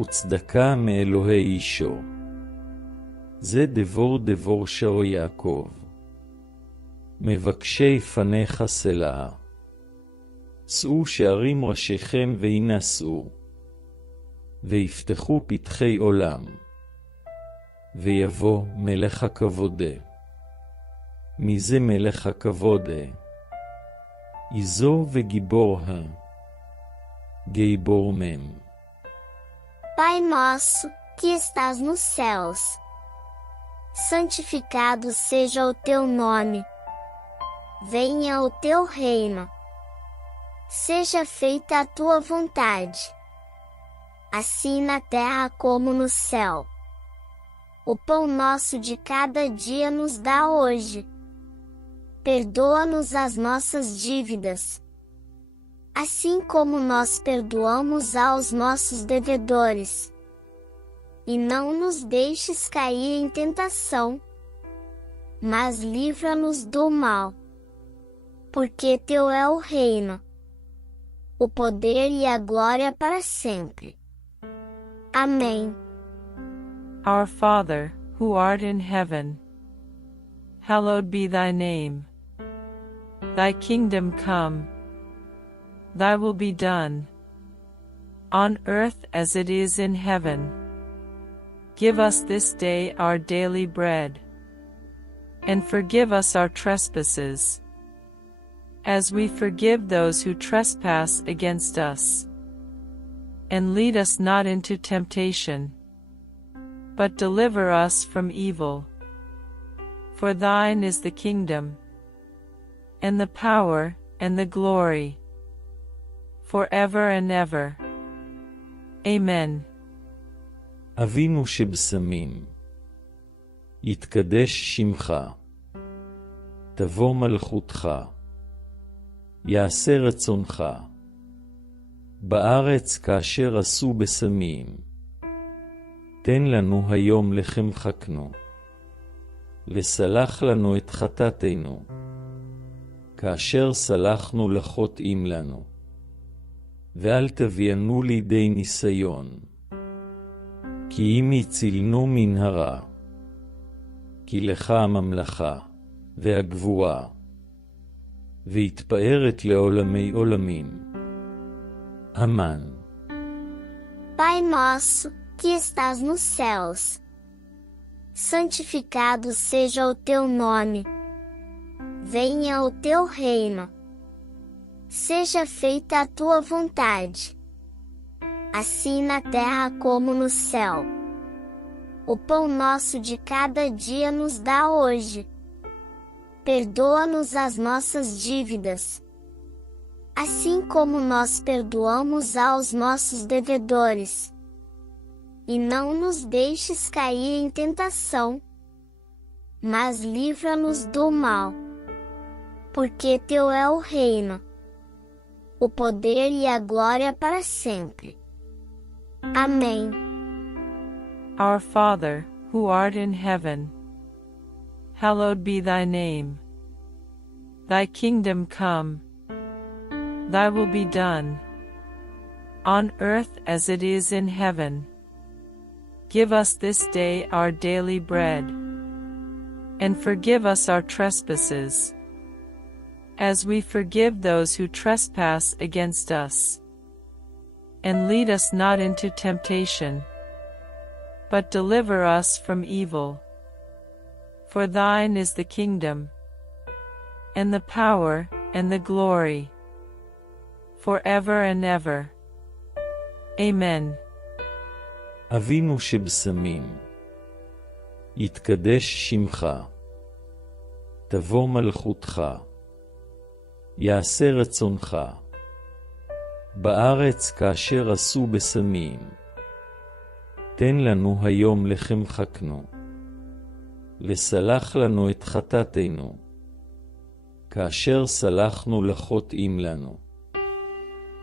וצדקה מאלוהי אישו. זה דבור דבור שעו יעקב, מבקשי פניך סלעה. צאו שערים ראשיכם וינשאו, ויפתחו פתחי עולם, ויבוא מלך הכבודה. מי זה מלך הכבודה? איזו וגיבור גיבור מם. Pai nosso, que estás nos céus, santificado seja o teu nome. Venha o teu reino. Seja feita a tua vontade, assim na terra como no céu. O pão nosso de cada dia nos dá hoje. Perdoa-nos as nossas dívidas, assim como nós perdoamos aos nossos devedores. E não nos deixes cair em tentação, mas livra-nos do mal. Porque teu é o reino, o poder e a glória para sempre. Amém. Our Father, who art in heaven, hallowed be thy name. Thy kingdom come. Thy will be done, on earth as it is in heaven. Give us this day our daily bread, and forgive us our trespasses, as we forgive those who trespass against us. And lead us not into temptation, but deliver us from evil. For thine is the kingdom, and the power, and the glory, forever and ever. Amen. אבינו שבשמים, יתקדש שמך, תבוא מלכותך, יעשה רצונך, בארץ כאשר עשו בשמים. תן לנו היום לחם חקנו, וסלח לנו את חטאתנו, כאשר סלחנו לחוטאים לנו. ואל תביאנו לידי ניסיון, כי אם הצילנו מן הרע, כי לך הממלכה והגבורה, והתפארת לעולמי עולמים. אמן. Pai nosso, que estás nos céus, santificado seja o teu nome. Venha o teu reino. Seja feita a tua vontade, assim na terra como no céu. O pão nosso de cada dia nos dá hoje. Perdoa-nos as nossas dívidas, assim como nós perdoamos aos nossos devedores. E não nos deixes cair em tentação, mas livra-nos do mal. Porque teu é o reino, o poder e a glória para sempre. Amém. Our Father, who art in heaven, hallowed be thy name. Thy kingdom come. Thy will be done, on earth as it is in heaven. Give us this day our daily bread, and forgive us our trespasses, as we forgive those who trespass against us. And lead us not into temptation, but deliver us from evil. For thine is the kingdom, and the power, and the glory, forever and ever. Amen. אבינו שבשמים, יתקדש שמך, תבוא מלכותך, יעשה רצונך, בארץ כאשר עשו בשמים. תן לנו היום לחם חקנו. לסלח לנו את חטאתנו, כאשר סלחנו לחוטאים לנו.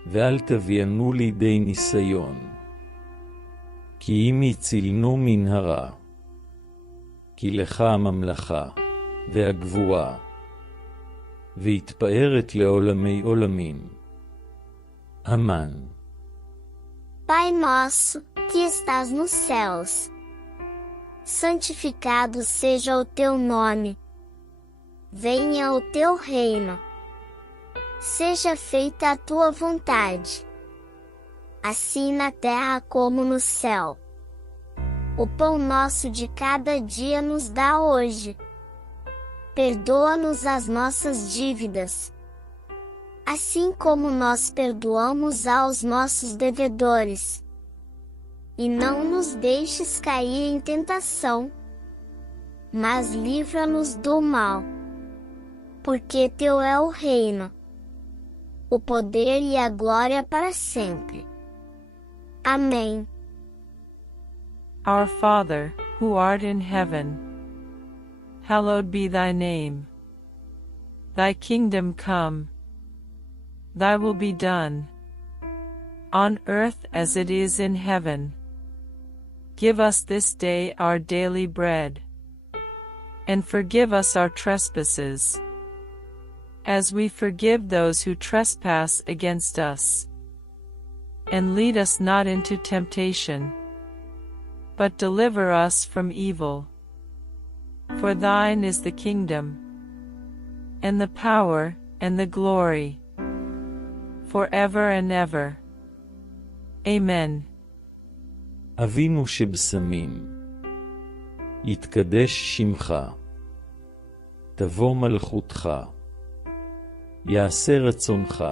ואל תביאנו לידי ניסיון, כי אם הצילנו מן הרע. כי לך הממלכה, והגבורה, והתפארת לעולמי עולמים. אמן. Pai nosso, que estás nos céus, santificado seja o teu nome. Venha o teu reino. Seja feita a tua vontade, assim na terra como no céu. O pão nosso de cada dia nos dá hoje. Perdoa-nos as nossas dívidas, assim como nós perdoamos aos nossos devedores. E não nos deixes cair em tentação, mas livra-nos do mal. Porque teu é o reino, o poder e a glória para sempre. Amém. Our Father, who art in heaven, hallowed be thy name. Thy kingdom come. Thy will be done, on earth as it is in heaven. Give us this day our daily bread, and forgive us our trespasses, as we forgive those who trespass against us. And lead us not into temptation, but deliver us from evil. For thine is the kingdom, and the power, and the glory, forever and ever. Amen. אבינו שבשמים, יתקדש שמך, תבוא מלכותך, יעשה רצונך,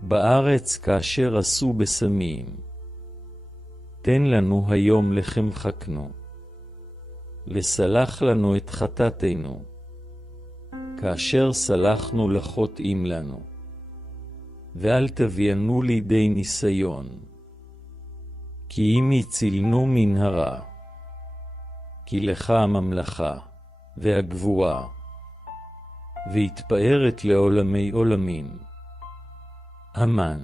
בארץ כאשר עשו בשמים. תן לנו היום לחם חקנו, לסלח לנו את חטאתנו, כאשר סלחנו לחוטאים לנו. ואל תביאנו לידי ניסיון, כי אם הצילנו מן הרע. כי לך הממלכה, והגבורה, והתפארת לעולמי עולמים. אמן.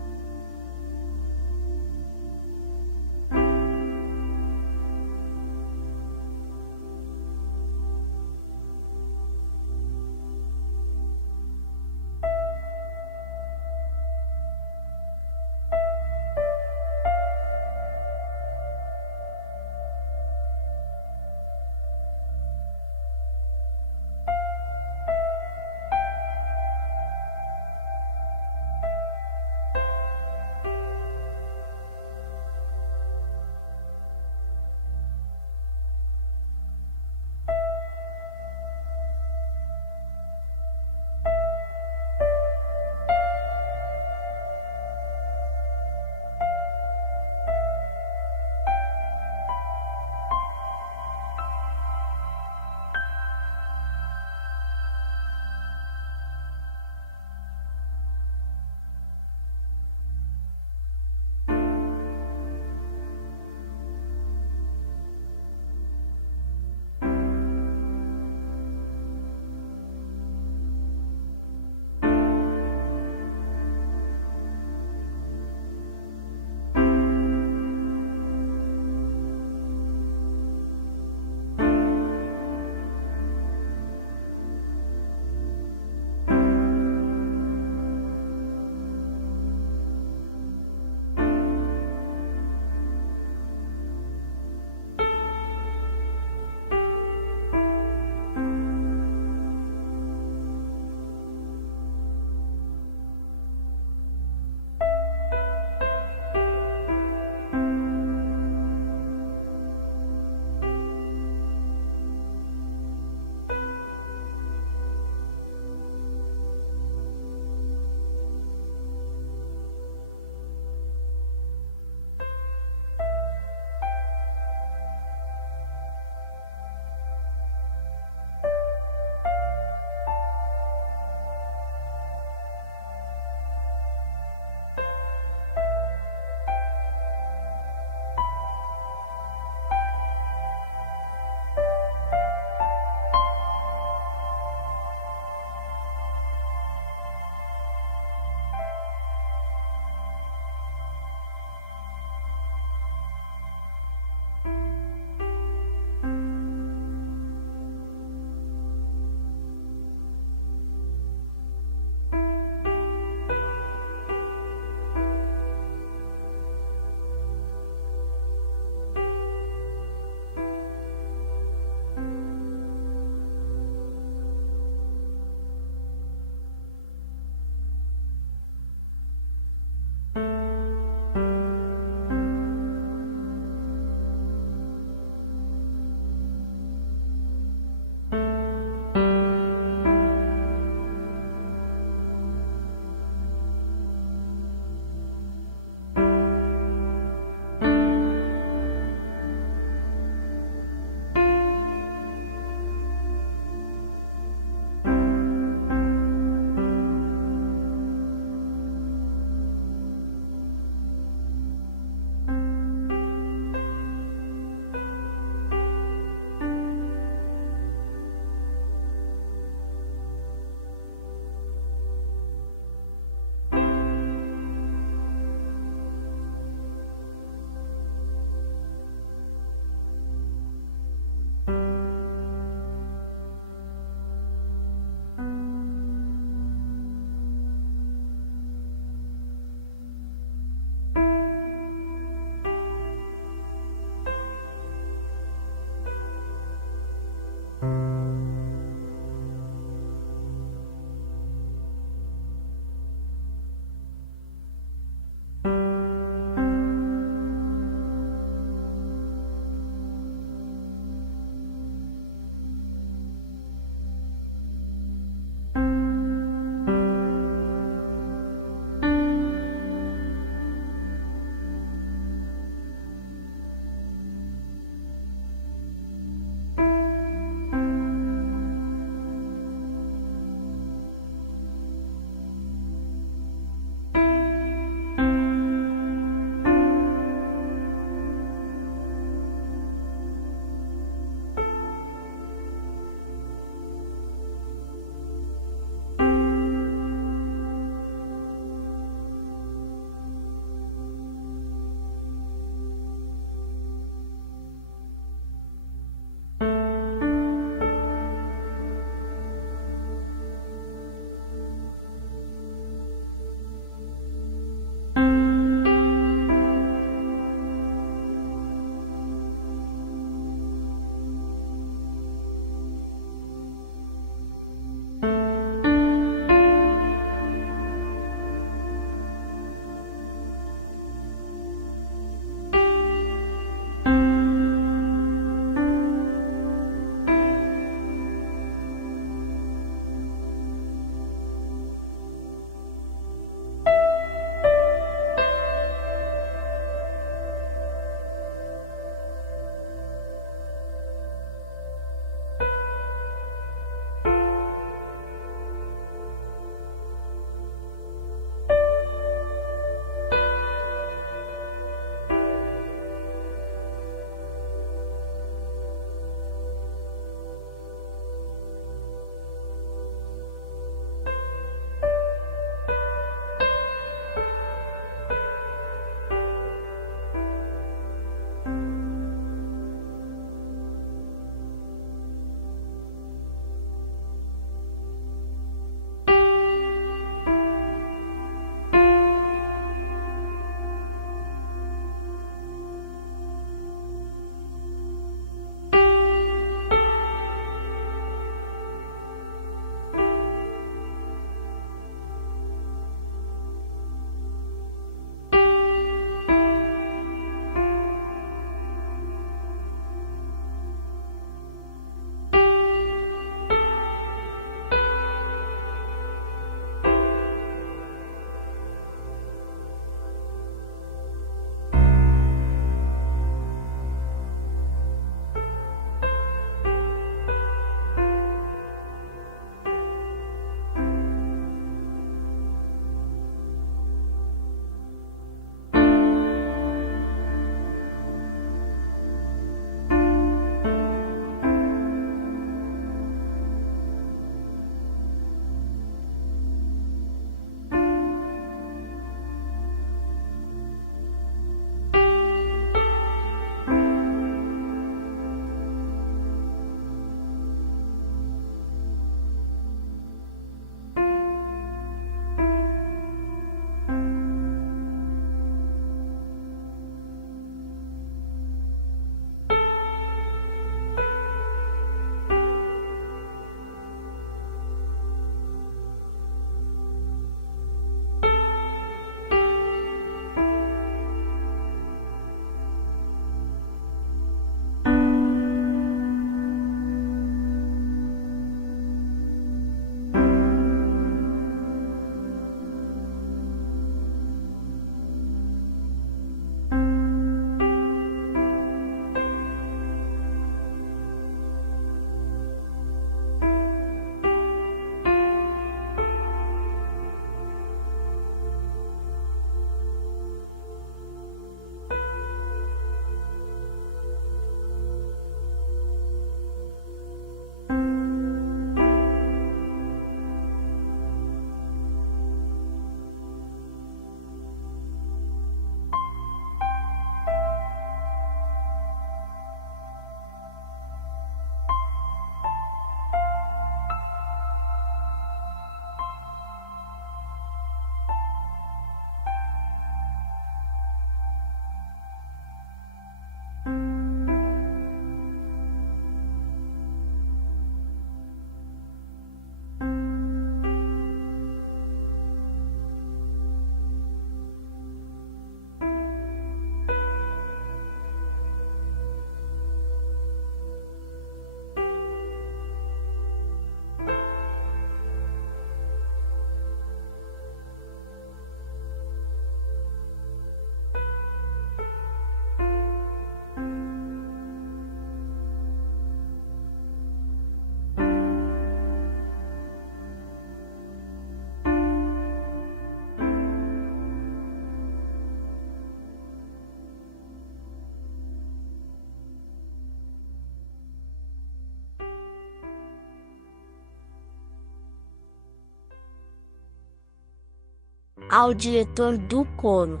ao diretor do coro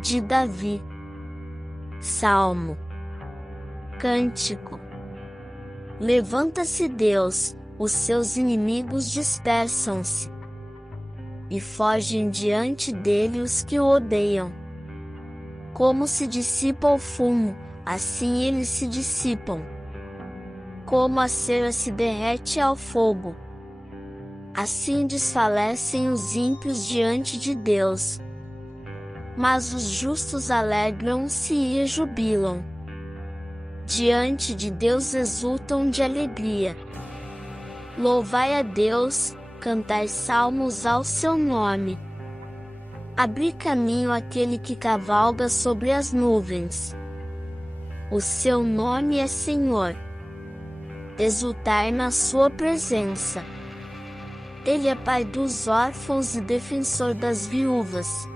de Davi. Salmo. Cântico. Levanta-se Deus, os seus inimigos dispersam-se, e fogem diante dele os que o odeiam. Como se dissipa o fumo, assim eles se dissipam. Como a cera se derrete ao fogo, assim desfalecem os ímpios diante de Deus. Mas os justos alegram-se e jubilam. Diante de Deus exultam de alegria. Louvai a Deus, cantai salmos ao seu nome. Abri caminho àquele que cavalga sobre as nuvens. O seu nome é Senhor. Exultai na sua presença. Ele é pai dos órfãos e defensor das viúvas.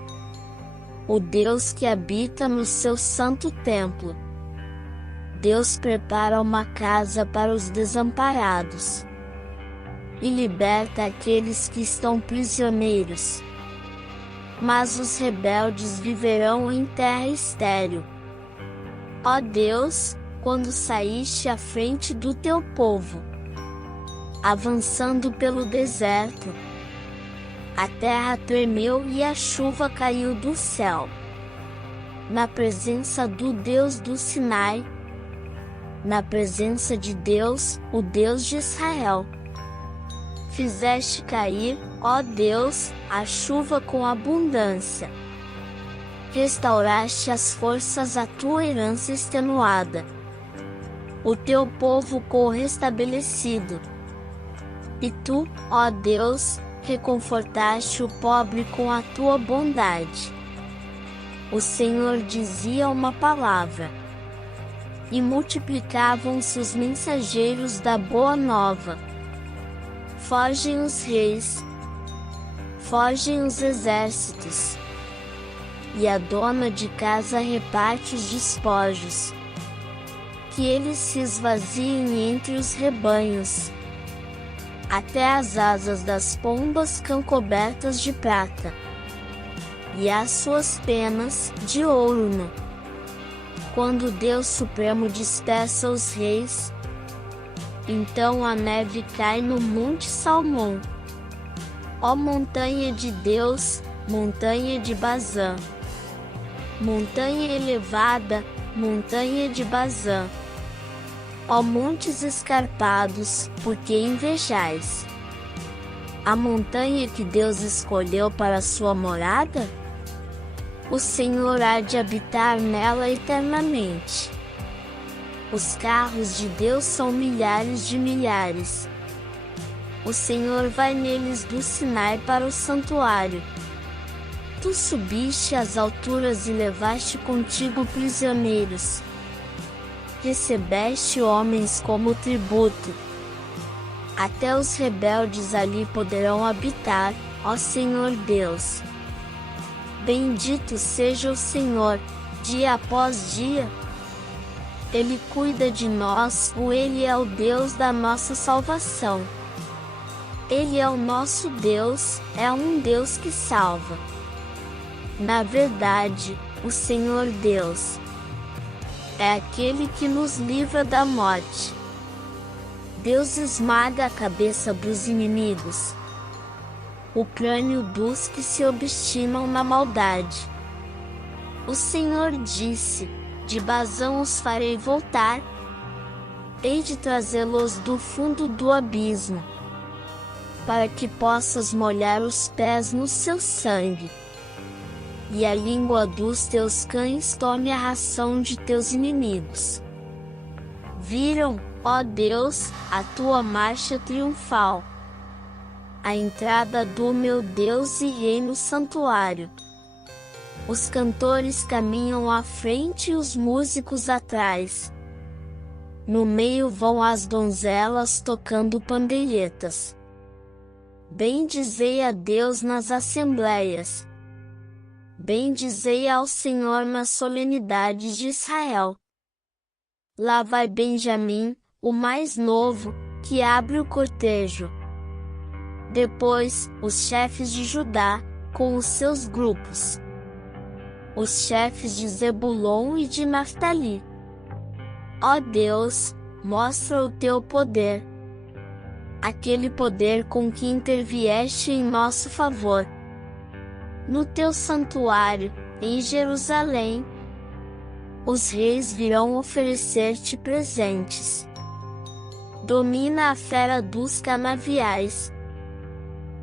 O Deus que habita no seu santo templo. Deus prepara uma casa para os desamparados e liberta aqueles que estão prisioneiros. Mas os rebeldes viverão em terra estéril. Ó Deus, quando saíste à frente do teu povo, avançando pelo deserto, a terra tremeu e a chuva caiu do céu. Na presença do Deus do Sinai, na presença de Deus, o Deus de Israel. Fizeste cair, ó Deus, a chuva com abundância. Restauraste as forças à tua herança extenuada, o teu povo correstabelecido. E tu, ó Deus, reconfortaste o pobre com a tua bondade. O Senhor dizia uma palavra, e multiplicavam-se os mensageiros da boa nova. Fogem os reis, fogem os exércitos, e a dona de casa reparte os despojos. Que eles se esvaziem entre os rebanhos. Até as asas das pombas cão cobertas de prata, e as suas penas de ouro. Quando Deus Supremo dispersa os reis, então a neve cai no Monte Salmão. Ó montanha de Deus, montanha de Bazã, montanha elevada, montanha de Bazã. Ó montes escarpados, por que invejais a montanha que Deus escolheu para sua morada? O Senhor há de habitar nela eternamente. Os carros de Deus são milhares de milhares. O Senhor vai neles do Sinai para o santuário. Tu subiste às alturas e levaste contigo prisioneiros. Recebeste homens como tributo. Até os rebeldes ali poderão habitar, ó Senhor Deus. Bendito seja o Senhor, dia após dia. Ele cuida de nós, Ele é o Deus da nossa salvação. Ele é o nosso Deus, é um Deus que salva. Na verdade, o Senhor Deus é aquele que nos livra da morte. Deus esmaga a cabeça dos inimigos, o crânio dos que se obstinam na maldade. O Senhor disse: de Bazã os farei voltar, hei de trazê-los do fundo do abismo, para que possas molhar os pés no seu sangue, e a língua dos teus cães tome a ração de teus inimigos. Viram, ó Deus, a tua marcha triunfal, a entrada do meu Deus e Rei no santuário. Os cantores caminham à frente e os músicos atrás. No meio vão as donzelas tocando pandeiretas. Bendizei a Deus nas assembleias. Bendizei ao Senhor nas solenidades de Israel. Lá vai Benjamim, o mais novo, que abre o cortejo. Depois, os chefes de Judá, com os seus grupos. Os chefes de Zebulon e de Naftali. Ó Deus, mostra o teu poder. Aquele poder com que intervieste em nosso favor. No teu santuário, em Jerusalém, os reis virão oferecer-te presentes. Domina a fera dos canaviais,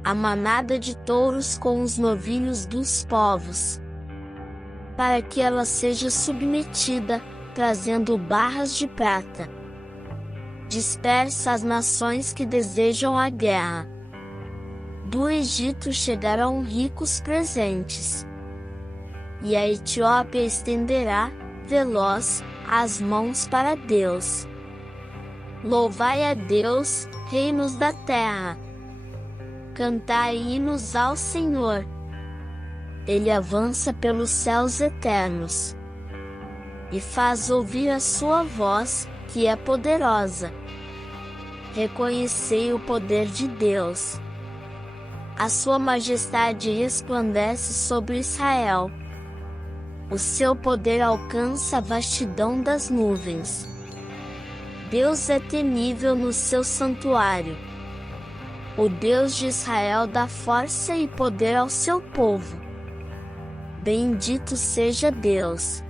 a manada de touros com os novilhos dos povos, para que ela seja submetida, trazendo barras de prata. Dispersa as nações que desejam a guerra. Do Egito chegarão ricos presentes, e a Etiópia estenderá, veloz, as mãos para Deus. Louvai a Deus, reinos da terra. Cantai hinos ao Senhor. Ele avança pelos céus eternos e faz ouvir a sua voz, que é poderosa. Reconhecei o poder de Deus. A sua majestade resplandece sobre Israel. O seu poder alcança a vastidão das nuvens. Deus é temível no seu santuário. O Deus de Israel dá força e poder ao seu povo. Bendito seja Deus.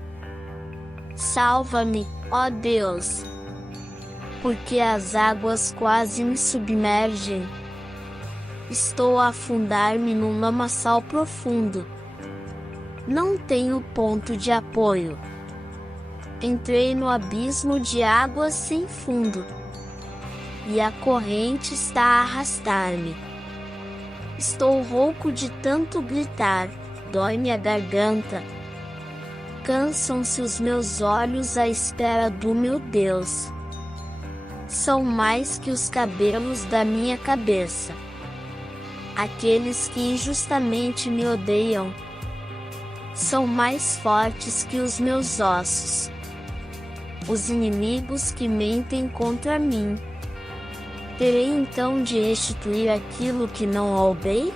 Salva-me, ó Deus, porque as águas quase me submergem. Estou a afundar-me num lamaçal profundo. Não tenho ponto de apoio. Entrei no abismo de águas sem fundo, e a corrente está a arrastar-me. Estou rouco de tanto gritar, dói-me a garganta. Cansam-se os meus olhos à espera do meu Deus. São mais que os cabelos da minha cabeça. Aqueles que injustamente me odeiam são mais fortes que os meus ossos. Os inimigos que mentem contra mim. Terei então de restituir aquilo que não roubei?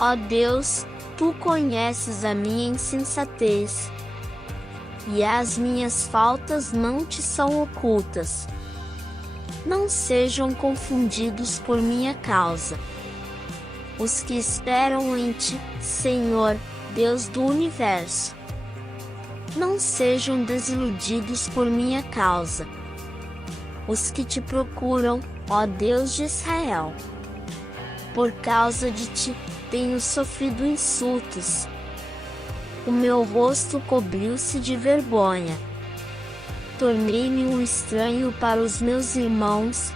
Ó Deus, tu conheces a minha insensatez, e as minhas faltas não te são ocultas. Não sejam confundidos por minha causa os que esperam em ti, Senhor, Deus do universo. Não sejam desiludidos por minha causa os que te procuram, ó Deus de Israel. Por causa de ti, tenho sofrido insultos. O meu rosto cobriu-se de vergonha. Tornei-me um estranho para os meus irmãos,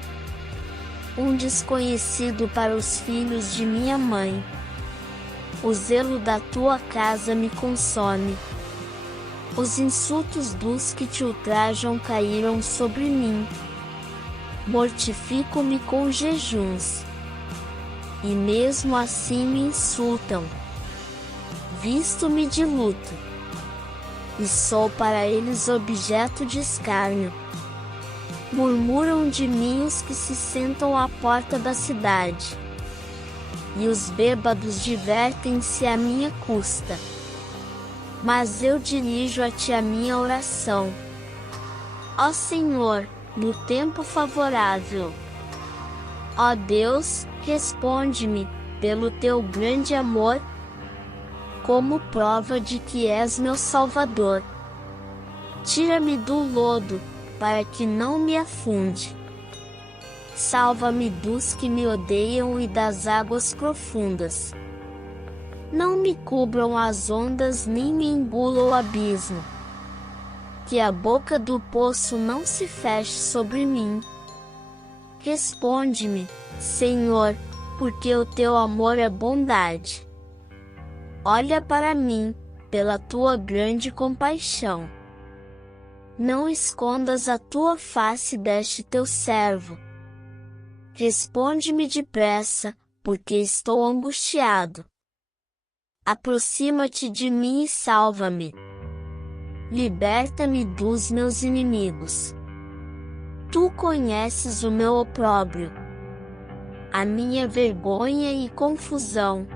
um desconhecido para os filhos de minha mãe. O zelo da tua casa me consome. Os insultos dos que te ultrajam caíram sobre mim. Mortifico-me com jejuns, e mesmo assim me insultam. Visto-me de luto, e sou para eles objeto de escárnio. Murmuram de mim os que se sentam à porta da cidade, e os bêbados divertem-se à minha custa. Mas eu dirijo a ti a minha oração. Ó Senhor, no tempo favorável. Ó Deus, responde-me, pelo teu grande amor, como prova de que és meu Salvador. Tira-me do lodo, para que não me afunde. Salva-me dos que me odeiam e das águas profundas. Não me cubram as ondas nem me engula o abismo. Que a boca do poço não se feche sobre mim. Responde-me, Senhor, porque o teu amor é bondade. Olha para mim, pela tua grande compaixão. Não escondas a tua face deste teu servo. Responde-me depressa, porque estou angustiado. Aproxima-te de mim e salva-me. Liberta-me dos meus inimigos. Tu conheces o meu opróbrio, a minha vergonha e confusão.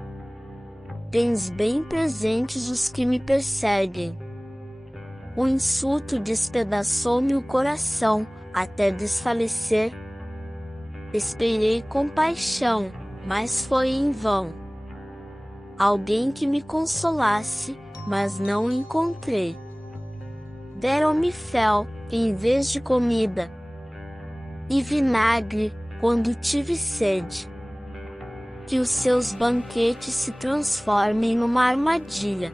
tens bem presentes os que me perseguem. O insulto despedaçou-me o coração, até desfalecer. Esperei compaixão, mas foi em vão. Alguém que me consolasse, mas não encontrei. Deram-me fel, em vez de comida, e vinagre, quando tive sede. Que os seus banquetes se transformem numa armadilha,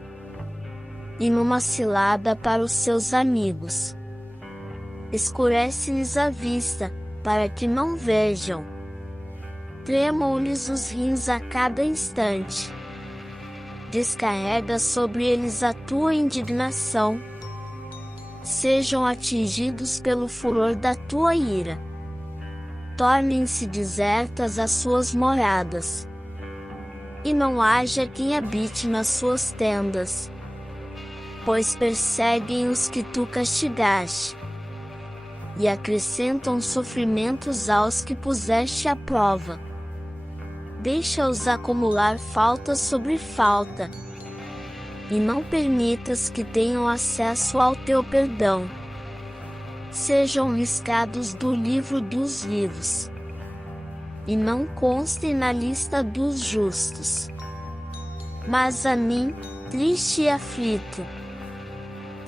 e numa cilada para os seus amigos. Escurece-lhes a vista, para que não vejam. Tremam-lhes os rins a cada instante. Descarrega sobre eles a tua indignação. Sejam atingidos pelo furor da tua ira. Tornem-se desertas as suas moradas. E não haja quem habite nas suas tendas. Pois perseguem os que tu castigaste. E acrescentam sofrimentos aos que puseste à prova. Deixa-os acumular falta sobre falta. E não permitas que tenham acesso ao teu perdão. Sejam riscados do livro dos vivos. E não constem na lista dos justos. Mas a mim, triste e aflito,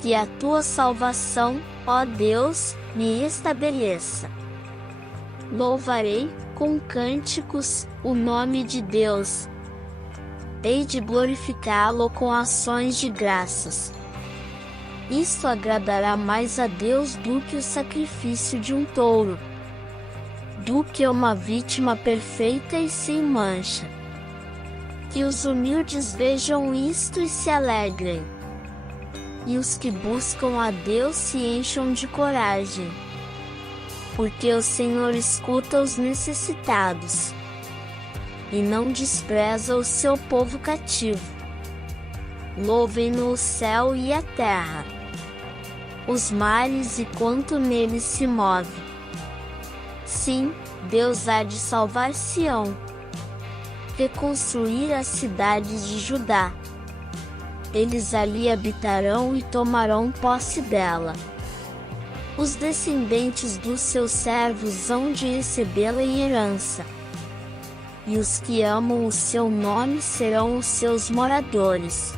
que a tua salvação, ó Deus, me estabeleça. Louvarei, com cânticos, o nome de Deus. Hei de glorificá-lo com ações de graças. Isto agradará mais a Deus do que o sacrifício de um touro, do que uma vítima perfeita e sem mancha. Que os humildes vejam isto e se alegrem. E os que buscam a Deus se encham de coragem. Porque o Senhor escuta os necessitados e não despreza o seu povo cativo. Louvem-no o céu e a terra, os mares e quanto neles se move. Sim, Deus há de salvar Sião, reconstruir as cidades de Judá. Eles ali habitarão e tomarão posse dela. Os descendentes dos seus servos hão de recebê-la em herança. E os que amam o seu nome serão os seus moradores.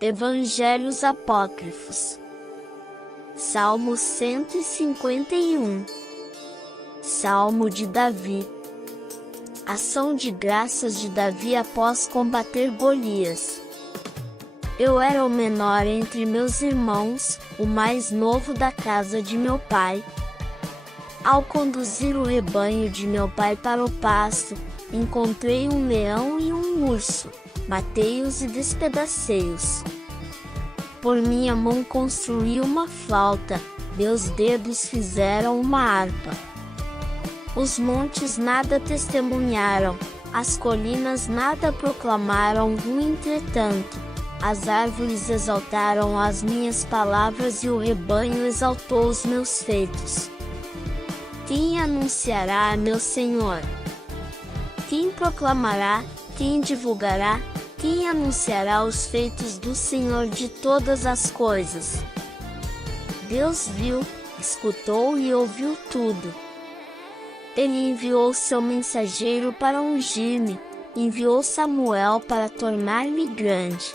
Evangelhos Apócrifos. Salmo 151. Salmo de Davi. Ação de graças de Davi após combater Golias. Eu era o menor entre meus irmãos, o mais novo da casa de meu pai. Ao conduzir o rebanho de meu pai para o pasto, encontrei um leão e um urso, matei-os e despedacei-os. Por minha mão construí uma flauta, meus dedos fizeram uma harpa. Os montes nada testemunharam, as colinas nada proclamaram, entretanto, as árvores exaltaram as minhas palavras e o rebanho exaltou os meus feitos. Quem anunciará a meu Senhor? Quem proclamará? Quem divulgará? Quem anunciará os feitos do Senhor de todas as coisas? Deus viu, escutou e ouviu tudo. Ele enviou seu mensageiro para ungir-me, enviou Samuel para tornar-me grande.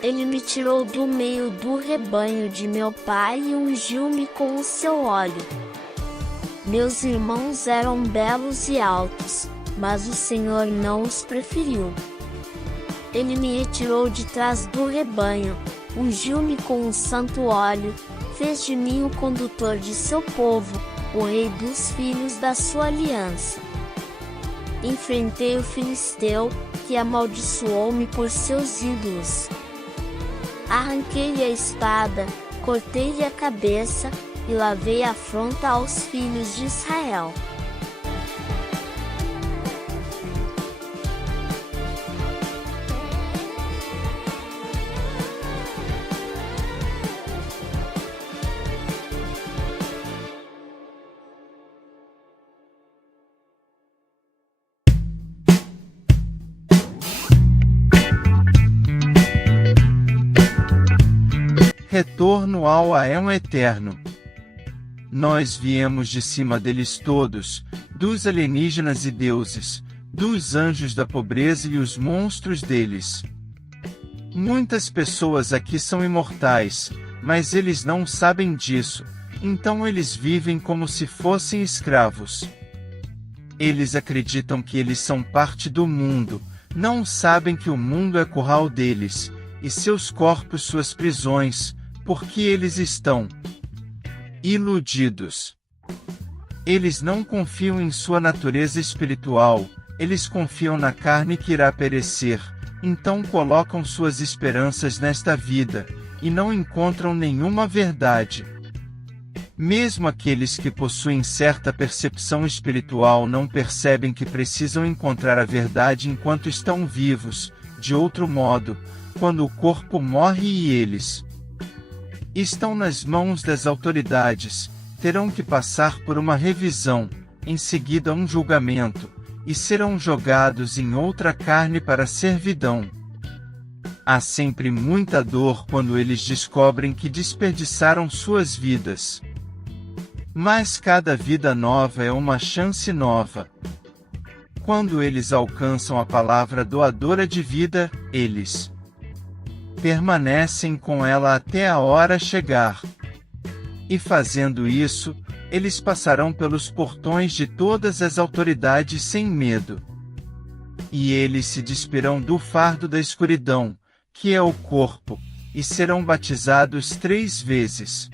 Ele me tirou do meio do rebanho de meu pai e ungiu-me com o seu óleo. Meus irmãos eram belos e altos, mas o Senhor não os preferiu. Ele me retirou de trás do rebanho, ungiu-me com um santo óleo, fez de mim o condutor de seu povo, o rei dos filhos da sua aliança. Enfrentei o filisteu, que amaldiçoou-me por seus ídolos. Arranquei-lhe a espada, cortei-lhe a cabeça, e lavei a afronta aos filhos de Israel. Retorno ao Aeon Eterno. Nós viemos de cima deles todos, dos alienígenas e deuses, dos anjos da pobreza e os monstros deles. Muitas pessoas aqui são imortais, mas eles não sabem disso, então eles vivem como se fossem escravos. Eles acreditam que eles são parte do mundo, não sabem que o mundo é curral deles, e seus corpos suas prisões, porque eles estão iludidos. Eles não confiam em sua natureza espiritual, eles confiam na carne que irá perecer, então colocam suas esperanças nesta vida, e não encontram nenhuma verdade. Mesmo aqueles que possuem certa percepção espiritual não percebem que precisam encontrar a verdade enquanto estão vivos, de outro modo, quando o corpo morre e eles estão nas mãos das autoridades, terão que passar por uma revisão, em seguida um julgamento, e serão jogados em outra carne para servidão. Há sempre muita dor quando eles descobrem que desperdiçaram suas vidas. Mas cada vida nova é uma chance nova. Quando eles alcançam a palavra doadora de vida, eles permanecem com ela até a hora chegar. E fazendo isso, eles passarão pelos portões de todas as autoridades sem medo. E eles se despirão do fardo da escuridão, que é o corpo, e serão batizados 3 vezes.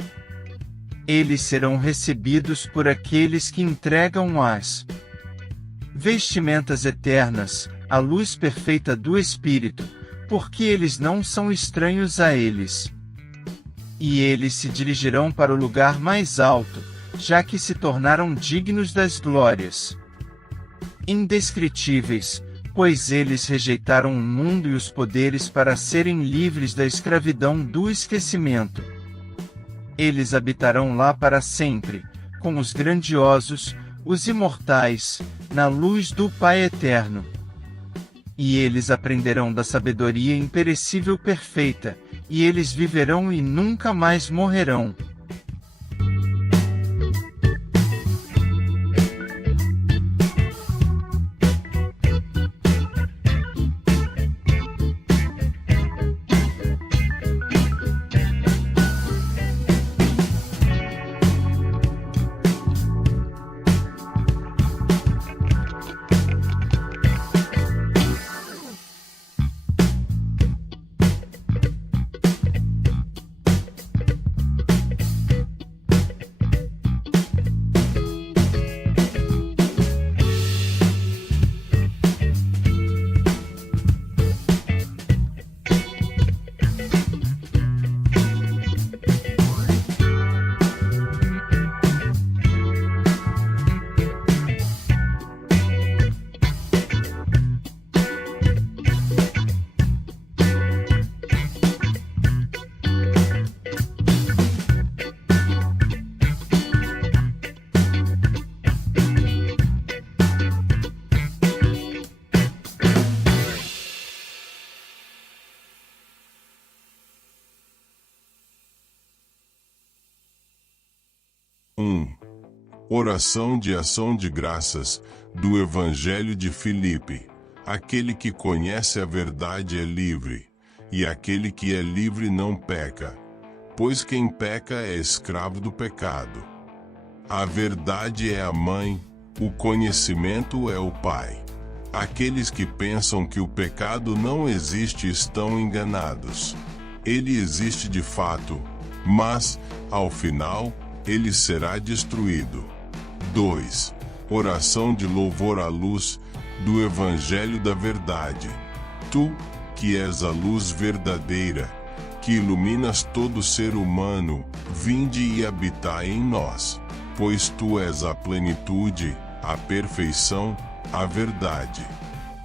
Eles serão recebidos por aqueles que entregam as vestimentas eternas, a luz perfeita do Espírito, porque eles não são estranhos a eles. E eles se dirigirão para o lugar mais alto, já que se tornaram dignos das glórias indescritíveis, pois eles rejeitaram o mundo e os poderes para serem livres da escravidão do esquecimento. Eles habitarão lá para sempre, com os grandiosos, os imortais, na luz do Pai Eterno. E eles aprenderão da sabedoria imperecível perfeita, e eles viverão e nunca mais morrerão. Oração de ação de graças, do Evangelho de Filipe. Aquele que conhece a verdade é livre, e aquele que é livre não peca, pois quem peca é escravo do pecado. A verdade é a mãe, o conhecimento é o pai. Aqueles que pensam que o pecado não existe estão enganados. Ele existe de fato, mas, ao final, ele será destruído. 2. Oração de louvor à luz, do Evangelho da Verdade. Tu, que és a luz verdadeira, que iluminas todo ser humano, vinde e habitai em nós, pois tu és a plenitude, a perfeição, a verdade.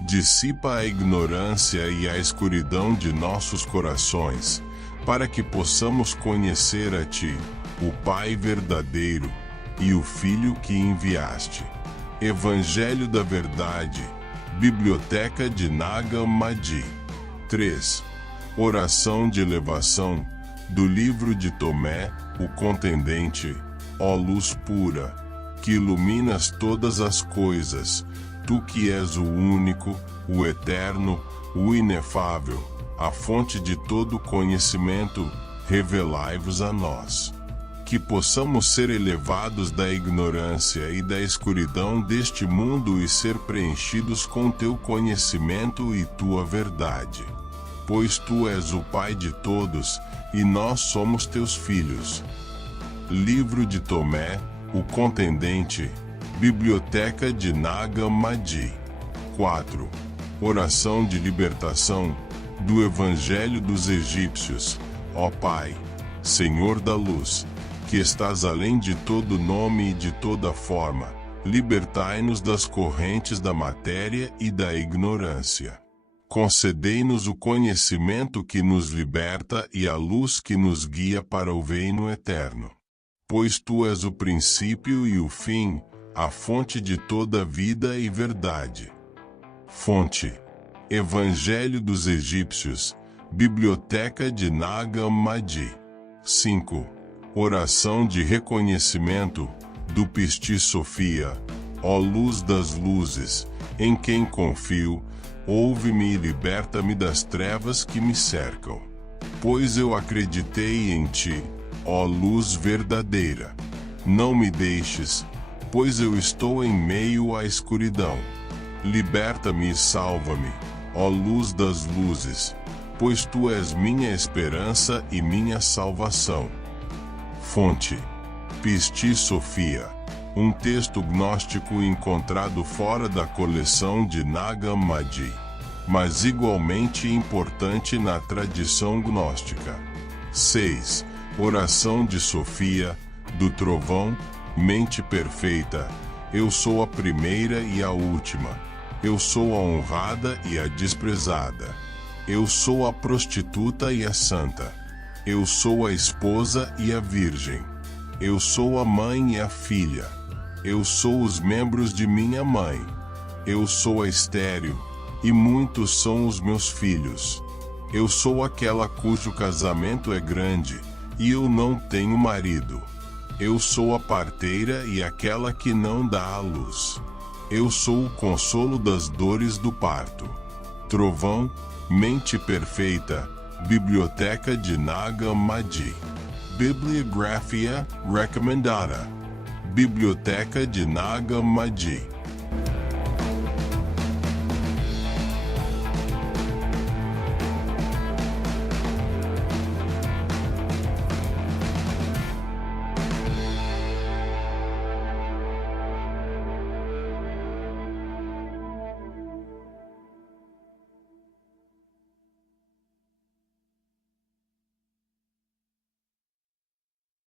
Dissipa a ignorância e a escuridão de nossos corações, para que possamos conhecer a ti, o Pai verdadeiro, e o Filho que enviaste. Evangelho da Verdade, Biblioteca de Nag Hammadi. 3. Oração de elevação, do livro de Tomé, o Contendente. Ó luz pura, que iluminas todas as coisas, tu que és o único, o eterno, o inefável, a fonte de todo conhecimento, revelai-vos a nós. Que possamos ser elevados da ignorância e da escuridão deste mundo e ser preenchidos com teu conhecimento e tua verdade. Pois tu és o Pai de todos, e nós somos teus filhos. Livro de Tomé, o Contendente, Biblioteca de Nag Hammadi. 4. Oração de libertação, do Evangelho dos Egípcios. Ó Pai, Senhor da luz, que estás além de todo nome e de toda forma, libertai-nos das correntes da matéria e da ignorância. Concedei-nos o conhecimento que nos liberta e a luz que nos guia para o reino eterno. Pois tu és o princípio e o fim, a fonte de toda vida e verdade. Fonte: Evangelho dos Egípcios, Biblioteca de Nag Hammadi. 5. Oração de reconhecimento, do Pisti Sofia. Ó luz das luzes, em quem confio, ouve-me e liberta-me das trevas que me cercam. Pois eu acreditei em ti, ó luz verdadeira. Não me deixes, pois eu estou em meio à escuridão. Liberta-me e salva-me, ó luz das luzes, pois tu és minha esperança e minha salvação. Fonte: Pisti Sofia, um texto gnóstico encontrado fora da coleção de Nag Hammadi, mas igualmente importante na tradição gnóstica. 6. Oração de Sofia, do Trovão, Mente Perfeita. Eu sou a primeira e a última. Eu sou a honrada e a desprezada. Eu sou a prostituta e a santa. Eu sou a esposa e a virgem. Eu sou a mãe e a filha. Eu sou os membros de minha mãe. Eu sou a estéril, e muitos são os meus filhos. Eu sou aquela cujo casamento é grande, e eu não tenho marido. Eu sou a parteira e aquela que não dá à luz. Eu sou o consolo das dores do parto. Trovão, Mente Perfeita, Biblioteca de Nag Hammadi. Bibliografia recomendada. Biblioteca de Nag Hammadi.